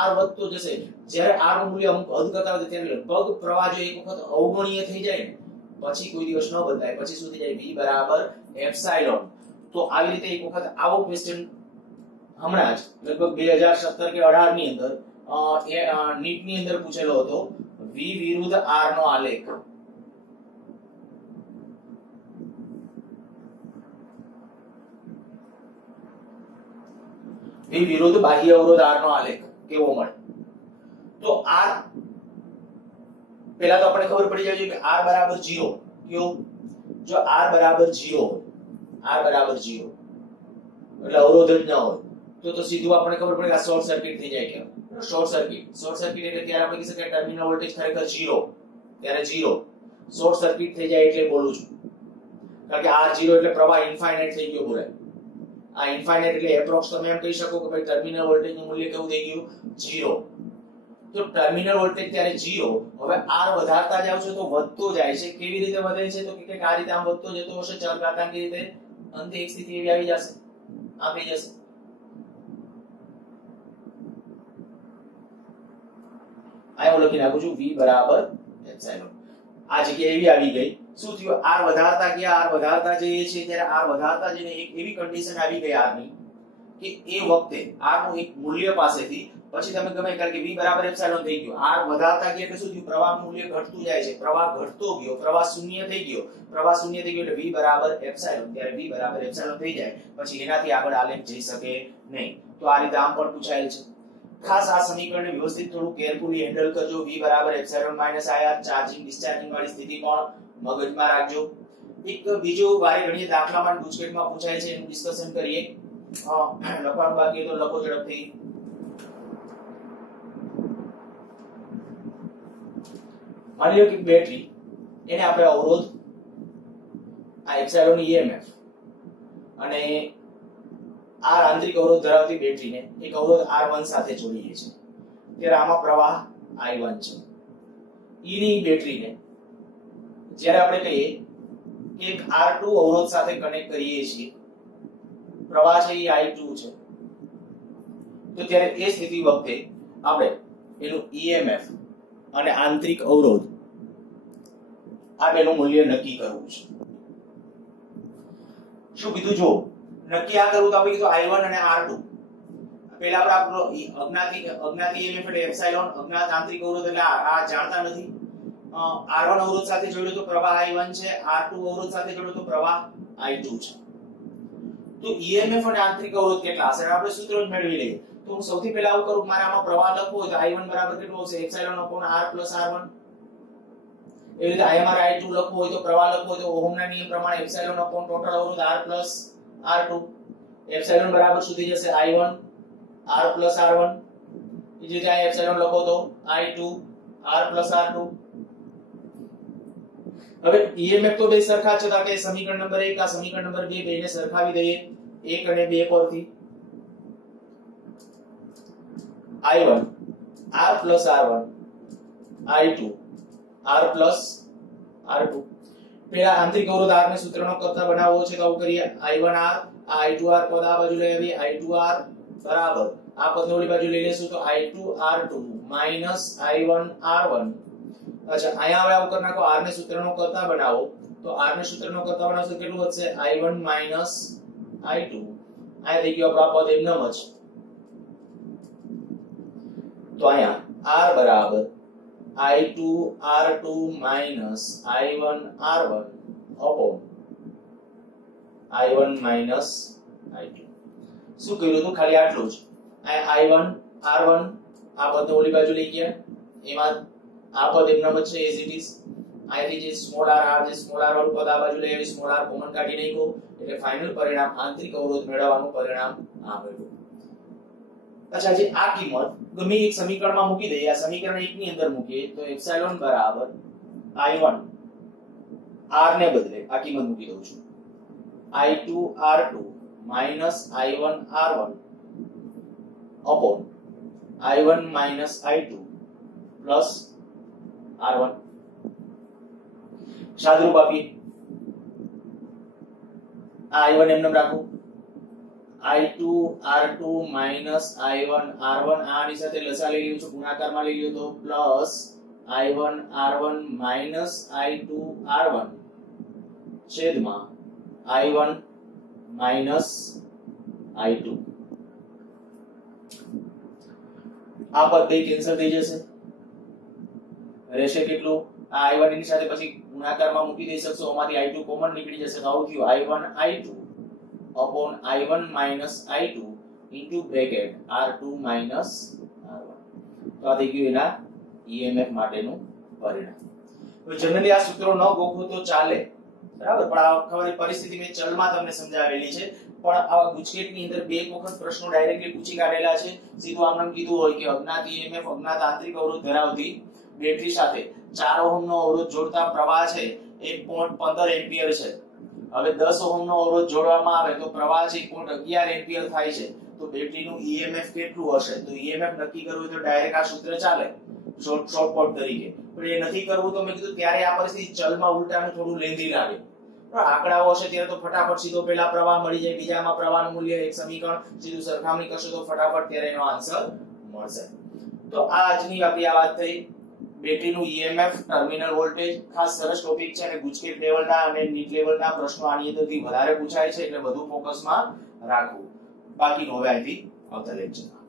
R વધતો જશે, જ્યારે R નું મૂલ્ય અમુક હદ કરતા હોય ત્યારે લગભગ પ્રવાહ જો એક વખત અવગણ્ય થઈ જાય ને પછી કોઈ દિવસ ન બદલાય, પછી શું થઈ જાય? V બરાબર એપ્સિલોન. તો આવી રીતે એક વખત આવો ક્વેશ્ચન હમણાં જ લગભગ 2017 કે 18 ની અંદર નીટ ની અંદર પૂછેલો હતો. V વિરુદ્ધ R નો આલેખ. V વિરુદ્ધ બાહ્ય અવરોધ R નો આલેખ કેવો મળે? તો R પહેલા તો આપણે ખબર પડી જાય કે R બરાબર 0. કેવું? જો R બરાબર 0 એટલે અવરોધ જ ન હોય તો સીધું આપણે ખબર પડે કે આ શોર્ટ સર્કિટ થઈ જાય. કેમ? શોર્ટ સર્કિટ એટલે ત્યારે આપણે કહી શકાય ટર્મિનલ વોલ્ટેજ ખરેખર 0, ત્યારે 0 શોર્ટ સર્કિટ થઈ જાય એટલે બોલું છું, કારણ કે R 0 એટલે પ્રવાહ ઇન્ફાઇનાઇટ થઈ ગયો બોલે. આ ઇન્ફાઇનાઇટ એટલે એપ્રોક્સ તમે એમ કહી શકો કે ભાઈ ટર્મિનલ વોલ્ટેજ નું મૂલ્ય કેવું થઈ ગયું? 0. તો ટર્મિનલ વોલ્ટેજ ત્યારે 0. હવે R વધારતા જાવ છો તો વધતો જાય છે. કેવી રીતે વધે છે? તો કે આ રીતે આમ વધતો જતો હશે ચરઘાતાંકી રીતે, અંતે એક સ્થિતિ એવી આવી જશે, આ થઈ જશે. આ હું લખી નાખું છું V બરાબર એપ્સિલોન. આ જગ્યાએ એવી આવી ગઈ, શું થયું? r વધારતા ગયા, r વધારતા જઈએ છીએ ત્યારે r વધારતા જઈને એક એવી કન્ડિશન આવી ગઈ r ની કે એ વખતે r નું એક મૂલ્ય પાસેથી પછી તમે ગમે કારણ કે v બરાબર એપ્સિલોન થઈ ગયો, r વધારતા ગયા એટલે શું થયું? પ્રવાહ મૂલ્ય ઘટતું જાય છે, પ્રવાહ ઘટતો ગયો, પ્રવાહ શૂન્ય થઈ ગયો, પ્રવાહ શૂન્ય થઈ ગયો એટલે v બરાબર એપ્સિલોન, ત્યારે v બરાબર એપ્સિલોન થઈ જાય પછી એનાથી આગળ આલેખ જઈ શકે નહીં. તો આ રીતે આમ પણ પૂછાયેલ છે. ખાસ આ સમીકરણને વ્યવસ્થિત થોડું કેરફુલી હેન્ડલ કરજો. v બરાબર epsilon minus ir charging discharging વાળી સ્થિતિ પણ મગજમાં રાખજો. એક બીજો વારે ઘણીએ દાખલામાં ગુજકેટમાં પૂછાય છે એનું ડિસ્કશન કરીએ. લખવાનું બાકી તો લખો ઝડપથી. માની લો કે બેટરી એને આપણે અવરોધ આ એપ્સિલોન EMF અને આ આંતરિક અવરોધ ધરાવતી બેટરીને એક અવરોધ R1 સાથે જોડીએ છીએ. ત્યારે આમાં પ્રવાહ I1 છે. E ની બેટરીને જ્યારે આપણે કહીએ કે એક R2 અવરોધ સાથે કનેક્ટ કરીએ છીએ, પ્રવાહ છે એ I2 છે, તો ત્યારે એ સ્થિતિ વખતે આપણે એનું EMF અને આંતરિક અવરોધ આ બેનું મૂલ્ય નક્કી કરવું છે. શું કીધું? જો નક્કી આ કરવું તો આપણે કીધું I1 અને R2. પહેલા આપણે અજ્ઞાત EMF એટલે એપ્સિલોન, અજ્ઞાત આંતરિક અવરોધ એટલે આ જાણતા નથી. R1 અવરોધ સાથે જોડ્યો તો પ્રવાહ I1 છે, R2 અવરોધ સાથે જોડ્યો તો પ્રવાહ I2 છે. તો EMF અને આંતરિક અવરોધ કેટલા હશે આપણે સૂત્ર જ મેળવી લઈએ. તો હું સૌથી પહેલા આવું કરું, મારે આમાં પ્રવાહ લખવો હોય તો I1 બરાબર કેટલો હશે? Epsilon upon R plus R1. એ રીતે IMR I2 લખવું હોય તો પ્રવાહ લખવો હોય તો ઓહમના નિયમ પ્રમાણે એપ્સિલોન અપોન ટોટલ અવરોધ R પ્લસ R2. એપ્સિલોન બરાબર શું થઈ જશે? I1 R plus R1. એ રીતે આ એપ્સિલોન લખો તો I2 R પ્લસ R2. હવે EMF તો બે સરખા છે, તો આપણે સમીકરણ નંબર 1 આ સમીકરણ નંબર 2 બેને સરખાવી દઈએ 1 અને 2 પરથી. I1 R plus R1 I2 R plus R2. પેલા આંતરિક અવરોધ R ને સૂત્રનો કરતા બનાવવો છે તો આવું કરીએ. I1R આ I2R પદ આ બાજુ લઈ આવીએ. I2R બરાબર આ પદને ઓલી બાજુ લઈ લેશું તો I2R2 minus I1R1. અચ્છા અહીંયા હવે આવું કરી નાખો, R ને સૂત્રનો કરતા બનાવો તો R ને સૂત્રનો કરતા બનાવશો કેટલું વધશે? I1 minus I2. આ થઈ ગયો આપણો પદ એમનેમ જ. તો અહીંયા R બરાબર I2 R2 minus I1 R1 upon I1 minus I2. શું કર્યું હતું? ખાલી આટલું જ. I1 R1 આ પદ ઓલી બાજુ લઈ ગયા, એમાં આ પદ એમનેમ જ છે as it is. અહીંથી જે સ્મોલ r જે સ્મોલ r વાળું પદ આ બાજુ લઈ આવી, સ્મોલ r કોમન કાઢી નાખ્યો એટલે ફાઇનલ પરિણામ આંતરિક અવરોધ મેળવવાનું પરિણામ આ મળ્યું. અચ્છા, જે આ કિંમત ગમે એક સમીકરણમાં મૂકી દઈએ, આ સમીકરણ 1 ની અંદર મૂકીએ તો એપ્સિલોન બરાબર I1 R ને બદલે આ કિંમત મૂકી દઉં છું I2 R2 minus I1 R1 upon I1 minus I2 plus R1. સાદરૂપ આપીએ. I1 એમનેમ રાખું, I2 R2 minus I1 R1 આની સાથે લસા લઈ લીધું છું, ગુણાકારમાં લઈ લીધો તો plus I1 R1 minus I2 R1 છેદમાં I1 minus I2. આ પદ બે કેન્સલ થઈ જશે, રહેશે કેટલું? આ I1 ની સાથે પછી ગુણાકારમાં મૂકી દઈ શકશો, આમાંથી I2 કોમન નીકળી જશે તો આવું થયું I1 I2 upon I1 minus I2 into bracket R2 minus R1. તો આ થઈ ગયું એના EMF માટેનું પરિણામ. હવે જનરલી આ સૂત્રો ન ગોખો તો ચાલે, બરાબર, પણ આ ખબર પરિસ્થિતિ મેં ચલમાં તમને સમજાવેલી છે, પણ આવા ગુજકેટની અંદર બે વખત પ્રશ્નો ડાયરેક્ટલી પૂછી કાઢેલા છે. સીધું આમ કીધું હોય કે અજ્ઞાત EMF અજ્ઞાત આંતરિક અવરોધ ધરાવતી બેટરી સાથે 4 ઓહમ નો અવરોધ જોડતા પ્રવાહ છે 1.15 એમ્પિયર છે. હવે 10 ઓહમ નો અવરોધ જોડવામાં આવે તો પ્રવાહ છે 1.11 એમ્પિયર થાય છે. તો બેટરીનું EMF કેટલું હશે? તો EMF નક્કી કરવું તો ડાયરેક્ટ આ સૂત્ર ચાલે શોર્ટકટ તરીકે, પણ એ નથી કરવું તો મેં કીધું ત્યારે આ પરિસ્થિતિ ચલમાં ઉલટાનું થોડું લેન્ધી લાગે. આંકડાઓ હશે ત્યારે તો ફટાફટ સીધો પેલા પ્રવાહ મળી જાય, બીજામાં પ્રવાહનું મૂલ્ય એક સમીકરણ સીધું સરખામણી કરશો તો ફટાફટ ત્યારે એનો આન્સર મળશે. તો આ આજની આપણી આ વાત થઈ બેટરીનું ઈએમએફ, ટર્મિનલ વોલ્ટેજ ખાસ સરસ ટોપિક છે અને ગુજકેટ લેવલના અને નીટ લેવલના પ્રશ્નો આની અંદરથી વધારે પૂછાય છે એટલે વધુ ફોકસમાં રાખવું. બાકીનું હવે અહીંથી આવતા લેક્ચરમાં